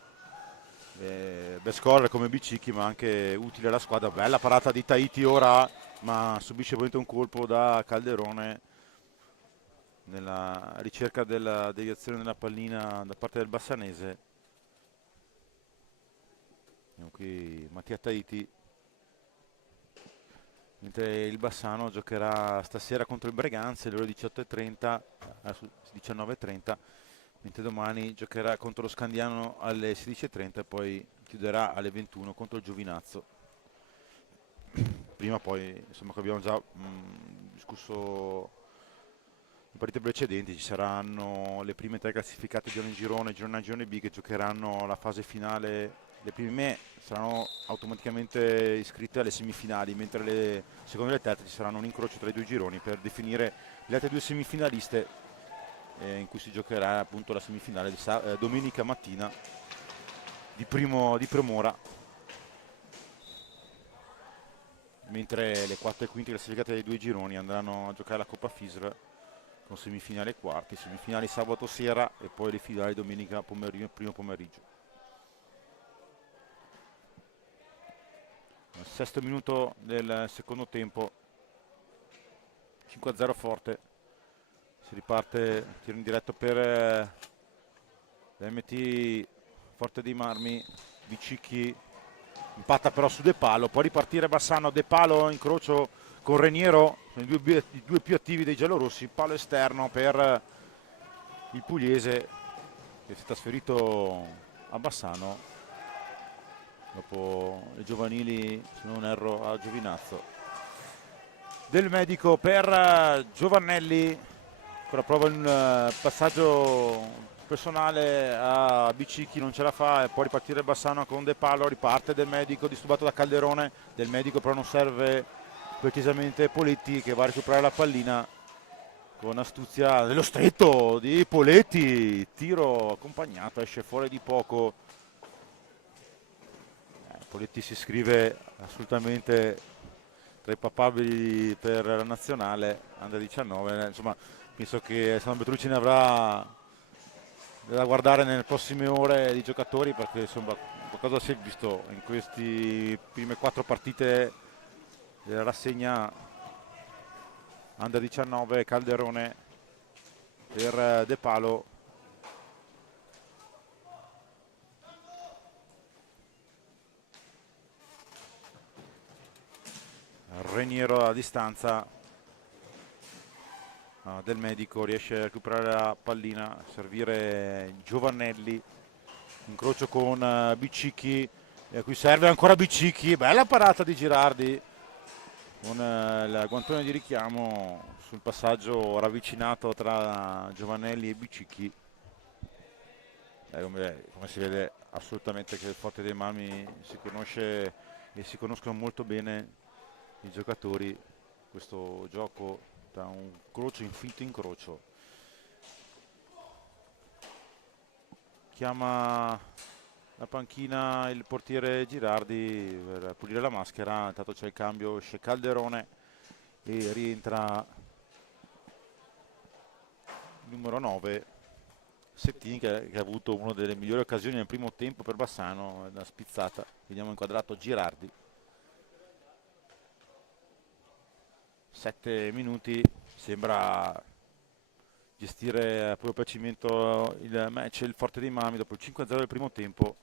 best scorer come Bicicchi ma anche utile alla squadra. Bella parata di Taiti ora, ma subisce un colpo da Calderone nella ricerca della deviazione della pallina da parte del bassanese. Vediamo qui Mattia Taiti, mentre il Bassano giocherà stasera contro il Breganze alle ore 18:30, 19:30, mentre domani giocherà contro lo Scandiano alle 16:30 e poi chiuderà alle 21 contro il Giovinazzo. Prima poi, insomma, che abbiamo già discusso in partite precedenti, ci saranno le prime 3 classificate di ogni girone, girone A e girone B, che giocheranno la fase finale. Le prime saranno automaticamente iscritte alle semifinali, mentre le seconde e le terze ci saranno un incrocio tra i due gironi per definire le altre due semifinaliste, in cui si giocherà appunto la semifinale di domenica mattina di Premora, mentre le quatte e quinte classificate dei due gironi andranno a giocare la Coppa FISR con semifinali e quarti, semifinali sabato sera e poi le finali domenica pomeriggio, primo pomeriggio. Al sesto minuto del secondo tempo, 5-0 Forte. Si riparte, tiro in diretto per l'MT Forte dei Marmi. Bicicchi impatta però su De Palo, può ripartire Bassano. De Palo, incrocio con Reniero, i due più attivi dei giallorossi. Palo esterno per il pugliese che si è trasferito a Bassano dopo le giovanili, se non erro, a Giovinazzo. Del Medico per Giovannelli, ancora prova un passaggio personale a Bicicchi, non ce la fa e può ripartire Bassano con De Palo. Riparte Del Medico, disturbato da Calderone. Del Medico però non serve precisamente Poletti, che va a recuperare la pallina con astuzia dello stretto di Poletti. Tiro accompagnato, esce fuori di poco. Poletti si iscrive assolutamente tra i papabili per la nazionale Under 19. Insomma, penso che San Petrucci ne avrà da guardare nelle prossime ore di giocatori, perché insomma qualcosa si è visto in queste prime 4 partite della rassegna Under 19. Calderone per De Palo. Reniero a distanza. Del Medico riesce a recuperare la pallina, a servire Giovannelli, incrocio con Bicicchi, e a cui serve ancora Bicicchi. Bella parata di Girardi con il guantone di richiamo sul passaggio ravvicinato tra Giovannelli e Bicicchi. Come si vede assolutamente che il Forte dei Marmi si conosce e si conoscono molto bene i giocatori. Questo gioco da un crocio in finto incrocio. Chiama la panchina il portiere Girardi per pulire la maschera. Intanto c'è il cambio, esce Calderone e rientra il numero 9 Settin, che ha avuto una delle migliori occasioni nel primo tempo per Bassano, una spizzata. Vediamo inquadrato Girardi. 7 minuti, sembra gestire a proprio piacimento il match il Forte dei Marmi dopo il 5-0 del primo tempo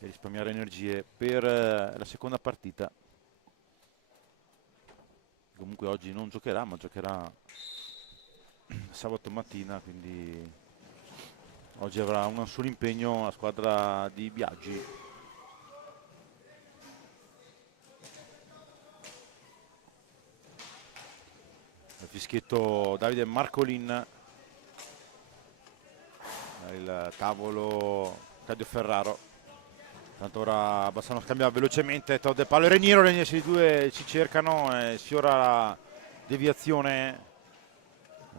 e risparmiare energie per la seconda partita. Comunque oggi non giocherà, ma giocherà sabato mattina, quindi oggi avrà un solo impegno la squadra di Biaggi. Il fischietto Davide Marcolin, il tavolo Cadio Ferraro. Tanto ora Bassano scambia velocemente tra De Palo e Reniero. I due si cercano e sfiora la deviazione.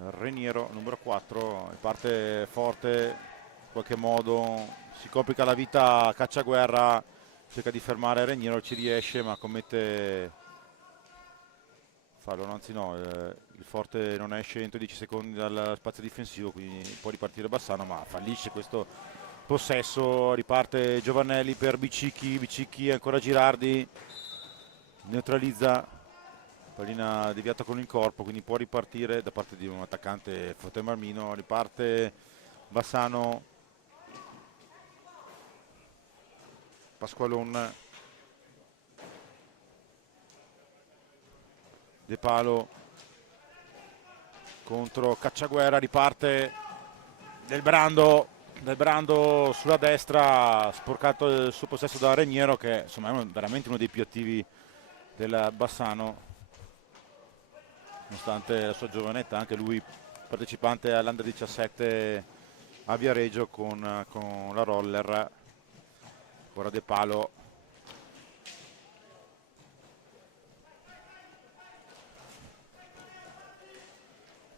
Reniero, numero 4, parte forte in qualche modo, si complica la vita a cacciaguerra, cerca di fermare Reniero, ci riesce ma commette fallo, anzi no, il Forte non esce entro 10 secondi dal spazio difensivo, quindi può ripartire Bassano, ma fallisce questo possesso. Riparte Giovannelli per Bicicchi, Bicicchi ancora Girardi, neutralizza, pallina deviata con il corpo, quindi può ripartire da parte di un attaccante Forte Marmino. Riparte Bassano, Pasqualon, De Palo contro Cacciaguerra, riparte Del Brando sulla destra, sporcato il suo possesso da Reniero, che insomma è veramente uno dei più attivi del Bassano, nonostante la sua giovane età, anche lui partecipante all'Under 17 a Viareggio con la Roller. Ora De Palo,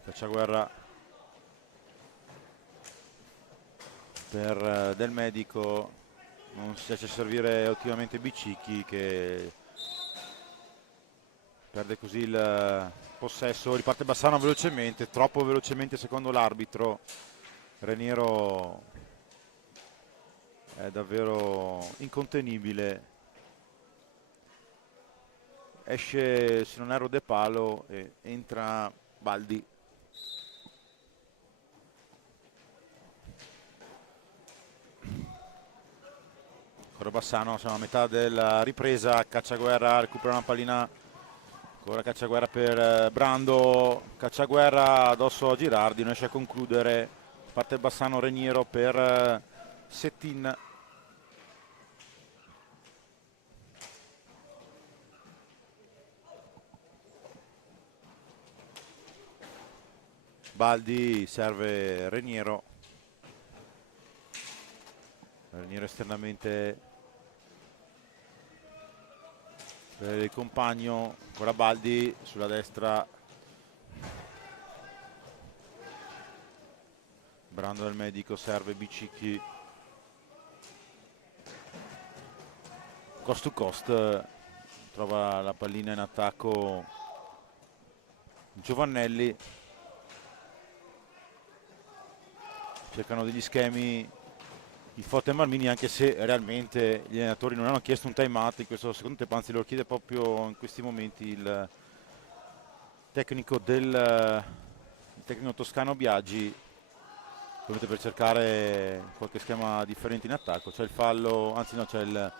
Cacciaguerra per Del Medico, non si lascia servire ottimamente Bicicchi, che perde così il possesso. Riparte Bassano velocemente, troppo velocemente secondo l'arbitro. Reniero è davvero incontenibile. esce, se non erro, De Palo e entra Baldi. Ancora Bassano, siamo a metà della ripresa, Cacciaguerra recupera una pallina, ancora Cacciaguerra per Brando, Cacciaguerra addosso a Girardi, non riesce a concludere, parte Bassano, Reniero per Settin. Baldi serve Reniero esternamente per il compagno, ancora Baldi sulla destra, Brando del Medico serve Bicicchi, cost to cost, trova la pallina in attacco Giovannelli, cercano degli schemi il Forte Marmini, anche se realmente gli allenatori non hanno chiesto un time out in questo secondo tempo, anzi lo chiede proprio in questi momenti il tecnico toscano Biaggi, probabilmente per cercare qualche schema differente in attacco. C'è il fallo, anzi no, c'è il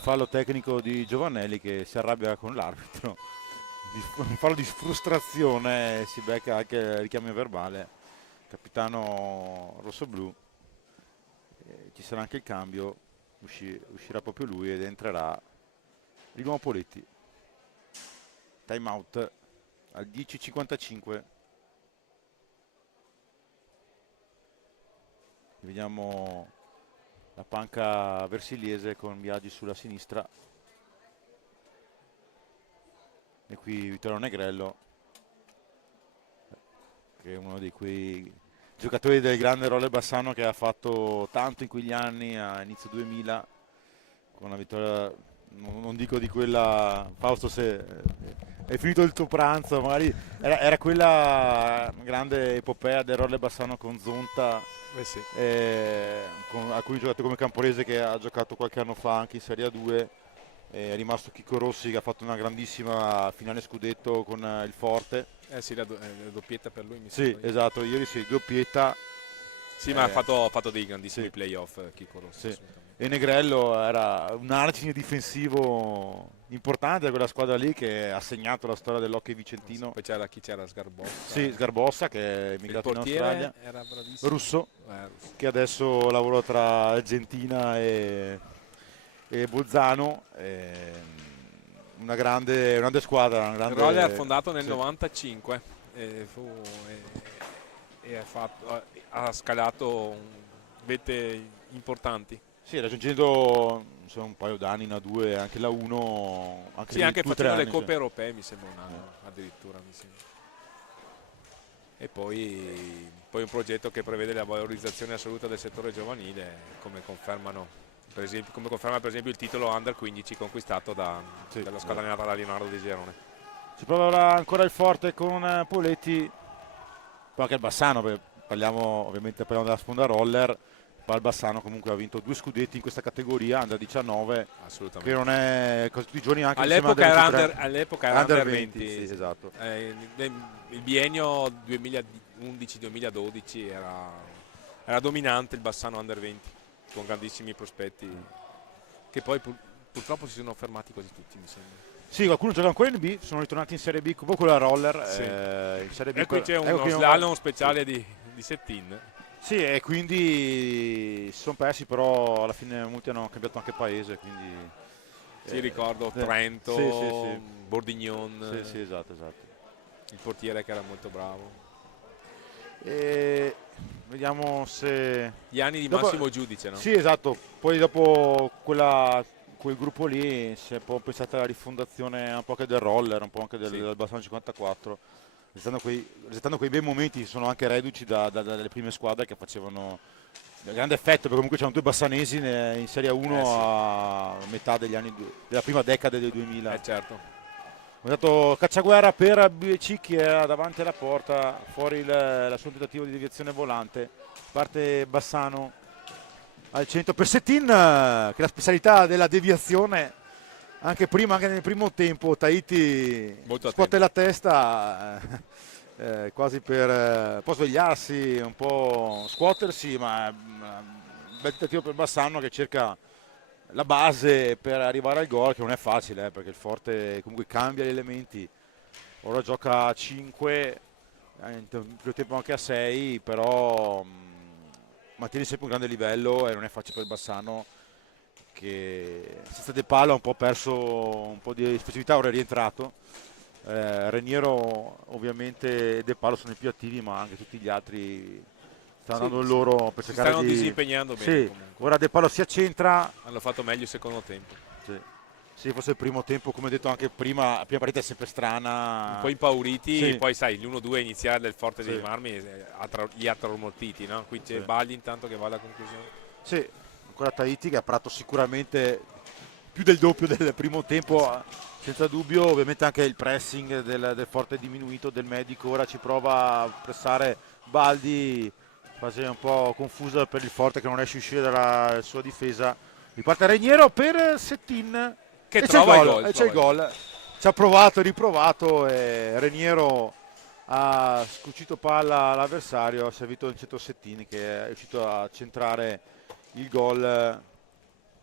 fallo tecnico di Giovannelli che si arrabbia con l'arbitro, un fallo di frustrazione, si becca anche il richiamo verbale, capitano rossoblù. Ci sarà anche il cambio, uscirà proprio lui ed entrerà di nuovo Poletti. Time out al 10:55. Vediamo la panca versiliese con Biaggi sulla sinistra e qui Vittorio Negrello, che è uno di quei giocatori del grande Rolle Bassano che ha fatto tanto in quegli anni, a inizio 2000, con la vittoria, non dico di quella, Fausto, se è finito il tuo pranzo, magari era quella grande epopea del Rolle Bassano con Zonta, Sì. con alcuni giocatori come Camporese che ha giocato qualche anno fa anche in Serie A2, è rimasto Chicco Rossi che ha fatto una grandissima finale scudetto con il Forte. Sì, la doppietta per lui mi Sì, sembra. esatto, ieri sì, doppietta. Sì, ma ha fatto dei grandissimi sì. playoff Chicco Rossi. Sì. E Negrello era un argine difensivo importante da quella squadra lì che ha segnato la storia dell'hockey vicentino. Poi chi c'era? Sgarbossa. Sì, Sgarbossa che è emigrato in Australia. Era bravissimo. Russo, che adesso lavora tra Argentina e Bolzano. Una grande squadra. Il Roller fondato nel 95 ha scalato vette importanti. Sì, raggiungendo un paio d'anni in A2, anche la 1, anche sì, anche facendo le coppe cioè. europee mi sembra un anno addirittura, mi sembra. E poi un progetto che prevede la valorizzazione assoluta del settore giovanile, come conferma per esempio il titolo Under 15 conquistato dalla squadra allenata da Leonardo De Gerone. Si prova ora ancora il Forte con Poletti, poi anche il Bassano, parliamo della sponda roller. Il Bassano comunque ha vinto 2 scudetti in questa categoria, Under 19, assolutamente, che non è così tutti i giorni, anche all'epoca era Under 20, sì, esatto. Il biennio 2011-2012 era dominante il Bassano Under 20 con grandissimi prospetti che poi purtroppo si sono fermati quasi tutti, mi sembra. Sì, qualcuno gioca ancora in B, sono ritornati in Serie B con la roller. Sì. In Serie B e qui c'è uno slalom speciale di Settin. Sì, e quindi si sono persi, però alla fine molti hanno cambiato anche paese, quindi... Sì, ricordo Trento, sì. Bordignon. Sì, esatto. Il portiere che era molto bravo. E vediamo se... Gli anni di Massimo Giudice, no? Sì, esatto. Poi dopo quel gruppo lì si è poi pensata alla rifondazione un po' anche del roller, un po' anche del Bassano 54. Restando quei bei momenti, sono anche reduci dalle prime squadre che facevano grande effetto, perché comunque c'erano 2 bassanesi in Serie 1 a metà degli anni della prima decade del 2000. Certo. È stato cacciaguerra per Cicchi, era davanti alla porta, fuori la sua tentativo di deviazione volante, parte Bassano al centro per Settin, che la specialità della deviazione anche prima, anche nel primo tempo, Tahiti Molto scuote attento. la testa quasi per un po' svegliarsi, un po' scuotersi, ma un bel tentativo per Bassano che cerca la base per arrivare al gol, che non è facile, perché il Forte comunque cambia gli elementi. Ora gioca a 5, in primo tempo anche a 6, però mantiene sempre un grande livello e non è facile per Bassano, che senza De Palo ha un po' perso un po' di specificità, ora è rientrato. Reniero ovviamente e De Palo sono i più attivi, ma anche tutti gli altri stanno Sì, dando il loro per si cercare stanno di... disimpegnando bene Sì, comunque. ora De Palo si accentra. Hanno fatto meglio il secondo tempo. Sì. Sì, forse il primo tempo, come ho detto anche prima, la prima partita è sempre Un po' strana. impauriti, Sì, poi sai, l'1-2 iniziale del Forte dei sì, Marmi li ha traumortiti, no? Qui c'è sì. Bagli intanto che va alla conclusione. Sì, ancora Tahiti che ha parato sicuramente più del doppio del primo tempo, senza dubbio. Ovviamente anche il pressing del Forte è diminuito, del medico. Ora ci prova a pressare Baldi, fase un po' confusa per il Forte che non riesce a uscire dalla sua difesa. Riparte Reniero per Settin Che e c'è il trova il gol, gol, e c'è il trova il gol. gol. Ci ha provato e riprovato e Reniero ha scucito palla all'avversario, ha servito il centro Settin che è riuscito a centrare il gol.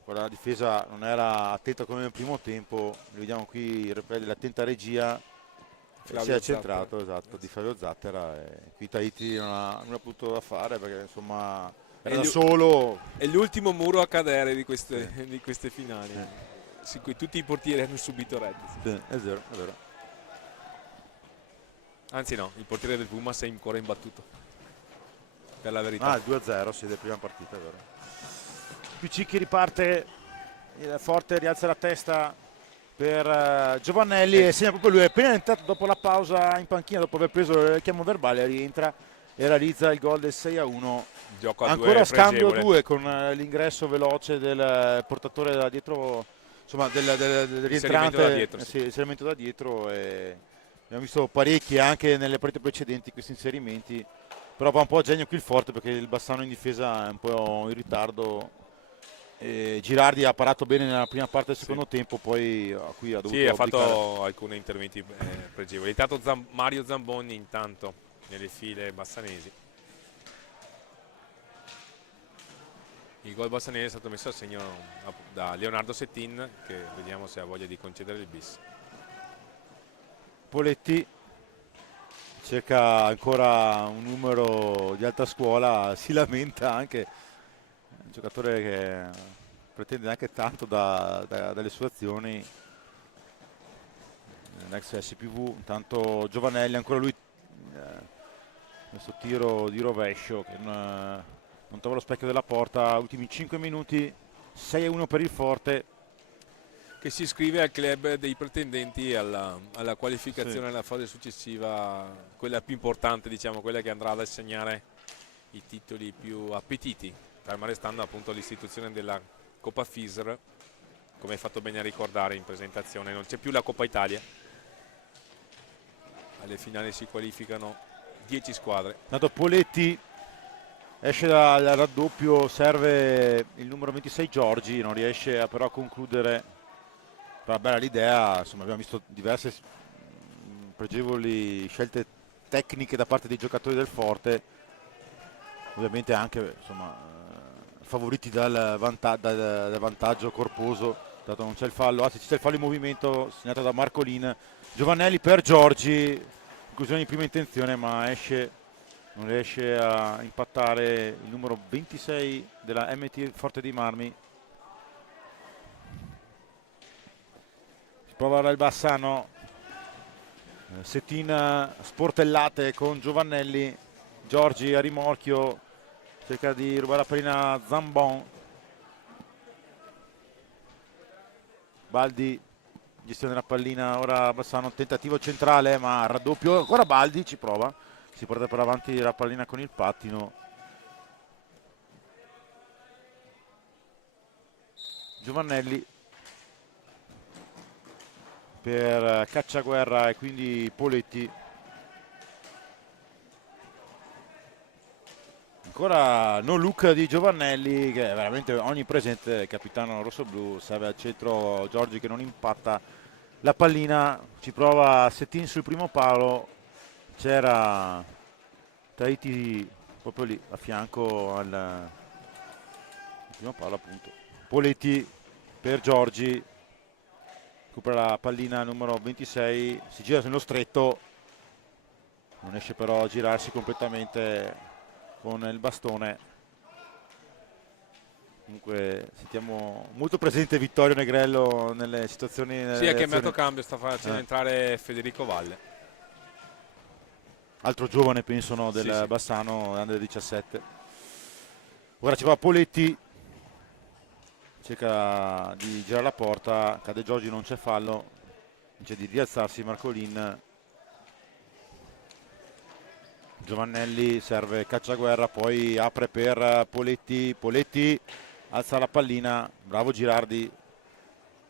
La difesa non era attenta come nel primo tempo, vediamo qui il replay dell'attenta regia e si è Flavio Zattera. centrato, esatto, di Fabio Zattera, e qui Tahiti non ha potuto da fare perché insomma È era da solo. è l'ultimo muro a cadere di Sì, di queste finali, sì, in cui tutti i portieri hanno subito rete. sì, è vero, è vero. Anzi no, il portiere del Pumas è ancora imbattuto, per la verità. Ah, il 2-0, sì, della prima partita, è vero. Piccicchi riparte, il Forte rialza la testa per Giovannelli E e segna proprio lui, è appena entrato dopo la pausa in panchina, dopo aver preso il richiamo verbale, rientra e realizza il gol del 6-1. gioco a Ancora due scambio pregevole. 2 con l'ingresso veloce del portatore da dietro, insomma del Inserimento da rientrante, dietro, sì. sì, inserimento da dietro, e abbiamo visto parecchi anche nelle partite precedenti questi inserimenti, però va un po' a genio qui il Forte perché il Bassano in difesa è un po' in ritardo. Girardi ha parato bene nella prima parte del Sì. secondo tempo, poi qui ha Sì, ha dovuto abdicare. fatto alcuni interventi pregevoli. Intanto Mario Zamboni intanto nelle file bassanesi. Il gol bassanese è stato messo a segno da Leonardo Settin, che vediamo se ha voglia di concedere il bis. Poletti cerca ancora un numero di alta scuola, si lamenta anche, un giocatore che pretende anche tanto dalle sue azioni, l'ex SPV. Intanto Giovanelli, ancora lui, questo tiro di rovescio che non trova lo specchio della porta. Ultimi 5 minuti, 6-1 per il Forte. Che si iscrive al club dei pretendenti alla Sì, qualificazione alla fase successiva, quella più importante, diciamo, quella che andrà ad assegnare i titoli più appetiti, ferma restando appunto l'istituzione della Coppa FISR, come hai fatto bene a ricordare in presentazione. Non c'è più la Coppa Italia, alle finali si qualificano 10 squadre. tanto Poletti esce dal raddoppio, serve il numero 26 Giorgi, non riesce però a concludere. Però bella l'idea, insomma abbiamo visto diverse pregevoli scelte tecniche da parte dei giocatori del Forte, ovviamente anche insomma, favoriti dal vantaggio corposo, dato non c'è il fallo, anzi c'è il fallo in movimento segnato da Marcolin. Giovannelli per Giorgi, conclusione di prima intenzione, ma non riesce a impattare il numero 26 della MT Forte dei Marmi. Si prova il Bassano, Settin sportellate con Giovannelli, Giorgi a rimorchio, cerca di rubare la pallina a Zambon. Baldi, gestione della pallina, ora Bassano, tentativo centrale ma raddoppio, ancora Baldi ci prova, si porta per avanti la pallina con il pattino. Giovannelli per Cacciaguerra e quindi Poletti. Ancora no look di Giovannelli, che è veramente onnipresente, capitano rossoblu. Serve al centro Giorgi che non impatta la pallina, ci prova Settin sul primo palo, c'era Tahiti proprio lì a fianco al primo palo, appunto. Poletti per Giorgi, recupera la pallina numero 26, si gira nello stretto, non riesce però a girarsi completamente con il bastone. Comunque sentiamo molto presente Vittorio Negrello nelle situazioni. Sì, ha cambiato cambio, sta facendo entrare Federico Valle. Altro giovane penso, no, del Sì. Bassano, under 17. Ora ci va Poletti, cerca di girare la porta, cade Giorgi, non c'è fallo, c'è di rialzarsi Marcolin. Giovannelli serve cacciaguerra, poi apre per Poletti, Poletti alza la pallina, bravo Girardi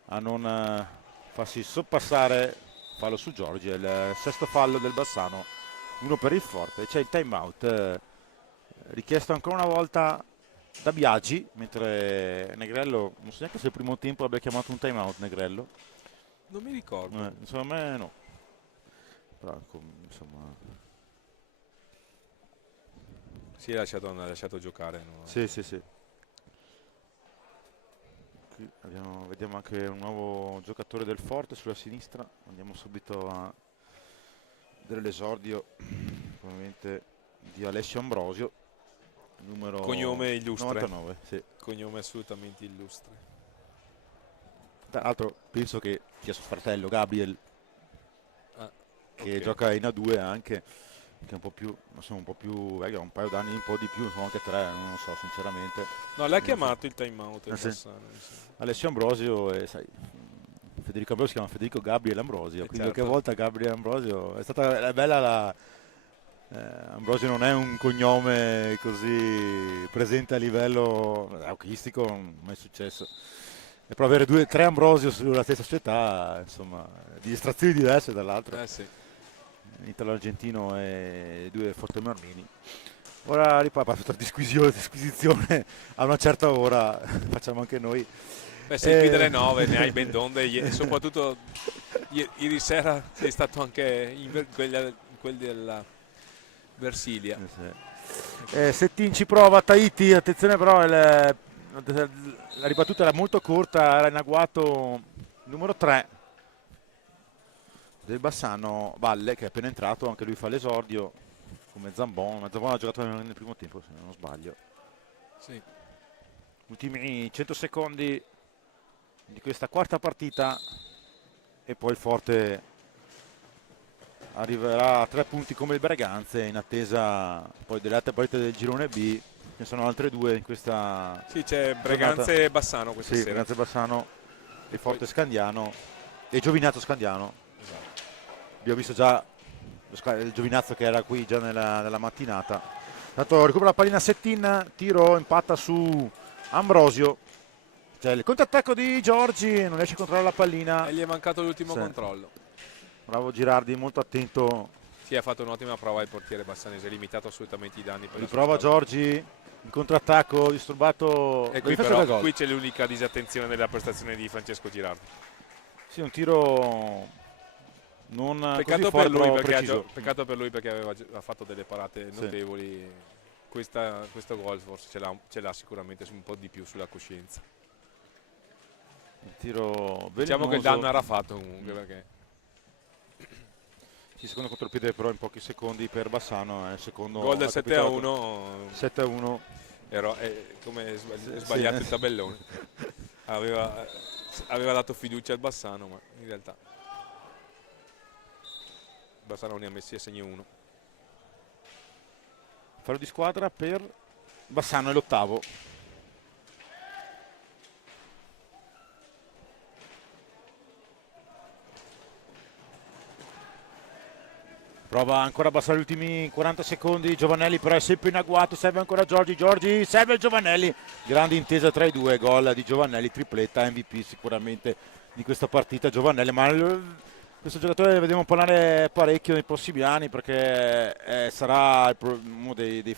a non farsi sorpassare, fallo su Giorgi, è il sesto fallo del Bassano, uno per il Forte. C'è il time out richiesto ancora una volta da Biagi, mentre Negrello, non so neanche se il primo tempo abbia chiamato un time out Negrello. Non mi ricordo. Insomma me no. Però, insomma... Sì, ha lasciato giocare. No? Sì. Qui vediamo anche un nuovo giocatore del Forte sulla sinistra. Andiamo subito a vedere l'esordio probabilmente di Alessio Ambrosio, numero Cognome illustre. 99. Sì. Cognome assolutamente illustre. Tra l'altro penso che sia suo fratello Gabriel, che okay. Gioca in A2 anche, che è un po' più, sono un po' più vecchio, un paio d'anni, un po' di più, sono anche 3, non lo so sinceramente. No, l'ha chiamato il time out. Sì. Alessio Ambrosio e sai, Federico Ambrosio si chiama Federico Gabriel Ambrosio, quindi certo. qualche volta Gabriel Ambrosio è bella la... Ambrosio non è un cognome così presente a livello hockeyistico, non è mai successo. E però avere 3 Ambrosio sulla stessa società, insomma, di estrazioni diverse dall'altro. Sì. Italo-argentino e 2 Fortemarmini. Ora riparte tutta disquisizione a una certa ora, facciamo anche noi. Beh, sei qui dalle 9, ne hai ben donde e soprattutto ieri sera sei stato anche in quel della Versilia. Settin ci prova, Tahiti, attenzione però, la ribattuta era molto corta, era in agguato numero 3 del Bassano, Valle, che è appena entrato, anche lui fa l'esordio come Zambon. Zambon ha giocato nel primo tempo se non sbaglio. Sì. Ultimi 100 secondi di questa quarta partita e poi il Forte arriverà a 3 punti come il Braganze, in attesa poi delle altre partite del girone B. Ne sono altre 2 in questa. Sì, c'è Braganze e Bassano questa sera. Braganze e Bassano, il Forte Scandiano e Giovinazzo Scandiano. Esatto. Abbiamo visto già il Giovinazzo che era qui già nella mattinata. Tanto recupera la pallina Settin, tiro, impatta su Ambrosio. C'è il contrattacco di Giorgi, non riesce a controllare la pallina. E gli è mancato l'ultimo controllo. Bravo Girardi, molto attento. Sì, ha fatto un'ottima prova il portiere bassanese, ha limitato assolutamente i danni. Riprova Giorgi, in contrattacco, disturbato. E qui però qui c'è l'unica disattenzione nella prestazione di Francesco Girardi. Sì, un tiro non peccato così per lui preciso. peccato per lui perché aveva fatto delle parate notevoli. Questo gol forse ce l'ha sicuramente un po' di più sulla coscienza. Il tiro diciamo che il danno era fatto comunque perché secondo contropiede però in pochi secondi per Bassano, il secondo gol del 7-1. 7-1. Come sbagliato il tabellone. Aveva dato fiducia al Bassano, ma in realtà Bassano ne ha messi a segno 1. Fallo di squadra per Bassano, è l'8º. Prova ancora a abbassare gli ultimi 40 secondi, Giovannelli però è sempre in agguato, serve ancora Giorgi, serve Giovannelli, grande intesa tra i due, gol di Giovannelli, tripletta, MVP sicuramente di questa partita Giovannelli, ma questo giocatore vedremo parlare parecchio nei prossimi anni perché sarà uno dei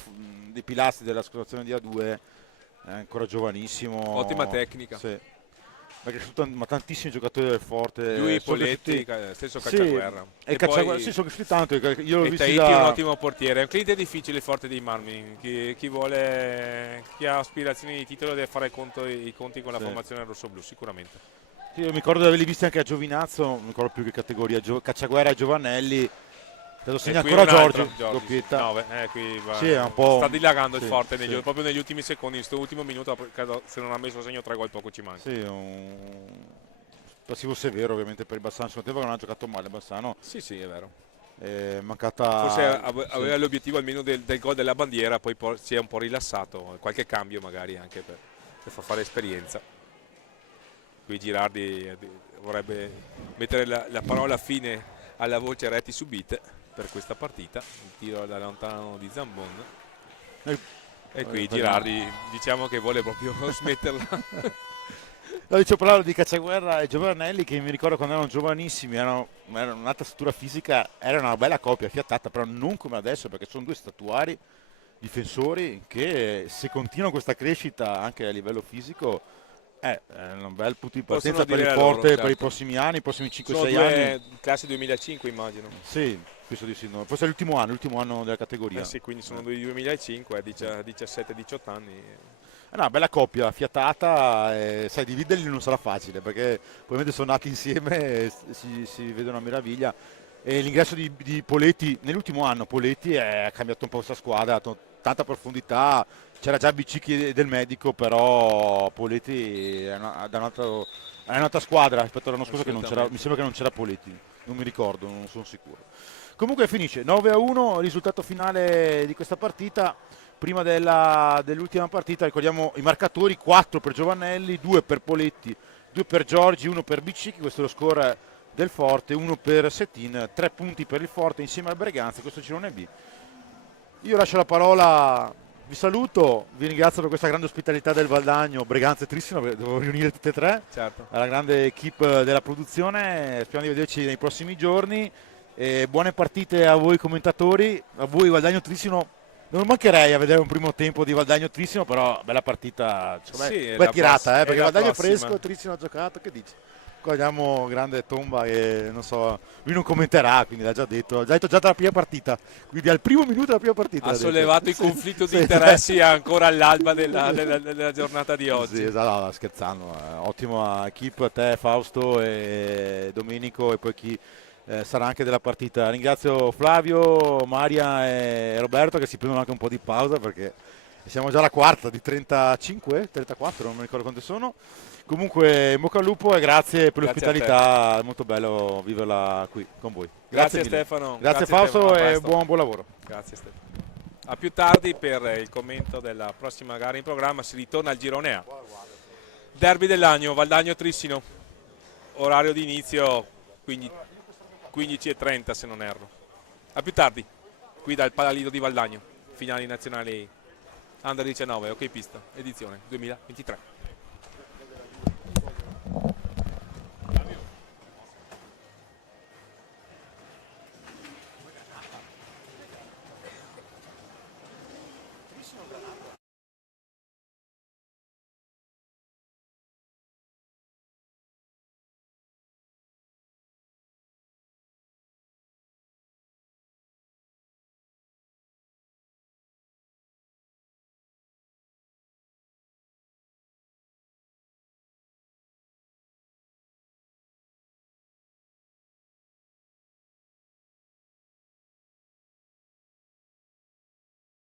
pilastri della situazione di A2, è ancora giovanissimo. Ottima tecnica. Sì. Perché ma tantissimi giocatori del Forte. Lui, so Poletti, cresciuti, stesso sì, Cacciaguerra. e Cacciaguerra, sì, sono cresciuti tanto. Io l'ho E visto Tahiti è un da... ottimo portiere. È un cliente difficile il Forte dei Marmi. Chi vuole, chi ha aspirazioni di titolo deve fare i conti con la Sì. formazione rossoblu, sicuramente. Sì, io mi ricordo di averli visti anche a Giovinazzo, non mi ricordo più che categoria, Cacciaguerra e Giovannelli. Credo segna qui ancora un altro, Giorgi, doppietta. 9, qui va, Sì, è un po'... sta dilagando sì, il Forte sì. proprio negli ultimi secondi. In questo ultimo minuto, credo, se non ha messo segno 3 gol poco ci manca. Sì, un passivo severo ovviamente per il Bassano, secondo tempo che non ha giocato male Bassano. Sì, è vero. È mancata... Forse sì. aveva l'obiettivo almeno del gol della bandiera, poi si è un po' rilassato. Qualche cambio magari anche per far fare esperienza. Qui Girardi vorrebbe mettere la parola fine alla voce Reti subite per questa partita. Il tiro da lontano di Zambon. E qui Girardi diciamo che vuole proprio smetterla. No, dicevo parlare di Cacciaguerra e Giovannelli che mi ricordo quando erano giovanissimi, erano un'alta statura fisica, era una bella coppia fiattata, però non come adesso perché sono due statuari difensori che se continuano questa crescita anche a livello fisico è un bel punto di partenza per il Forte loro, certo. Per i prossimi anni, i prossimi 5-6 Sono anni. Classe 2005 immagino. Sì, penso di sì, no. Forse è l'ultimo anno della categoria. Sì, quindi sono dei 2005, 17-18 anni. Una bella coppia fiatata, sai, dividerli non sarà facile perché probabilmente sono nati insieme e si vedono a meraviglia. E l'ingresso di Poletti nell'ultimo anno, Poletti ha cambiato un po' questa squadra, ha dato tanta profondità, c'era già Bicicchi del Medico, però Poletti è un'altra squadra rispetto all'anno scorso che non c'era, mi sembra che non c'era Poletti, non mi ricordo, non sono sicuro. Comunque finisce 9-1, risultato finale di questa partita. Prima dell'ultima partita ricordiamo i marcatori: 4 per Giovannelli, 2 per Poletti, 2 per Giorgi, 1 per Bicicchi, questo è lo score del Forte, 1 per Settin, 3 punti per il Forte insieme al Breganza, questo girone B. Io lascio la parola, vi saluto, vi ringrazio per questa grande ospitalità del Valdagno, Breganza e Trissino, devo riunire tutte e tre, certo. alla grande equipe della produzione, speriamo di vederci nei prossimi giorni, e buone partite a voi commentatori, a voi Valdagno Trissino. Non mancherei a vedere un primo tempo di Valdagno Trissino, però bella partita, bella tirata, perché Valdagno è fresco, Trissino ha giocato, che dici? Qua abbiamo grande Tomba e non so, lui non commenterà, quindi l'ha già detto già dalla prima partita, quindi al primo minuto della prima partita. Ha sollevato il conflitto di interessi ancora all'alba della giornata di oggi. Sì, esatto, scherzando, ottima equipe, te Fausto e Domenico e poi chi sarà anche della partita. Ringrazio Flavio, Maria e Roberto che si prendono anche un po' di pausa perché siamo già alla quarta di 35, 34, non mi ricordo quante sono. Comunque in bocca al lupo e grazie per l'ospitalità, è molto bello viverla qui con voi. Grazie mille. Stefano. Grazie Fausto Stefano, e buon lavoro. Grazie Stefano. A più tardi per il commento della prossima gara in programma, si ritorna al girone A. Derby dell'Agno, Valdagno Trissino, orario di inizio 15:30 se non erro. A più tardi, qui dal Palalido di Valdagno, finali nazionali Under 19, ok pista, edizione 2023.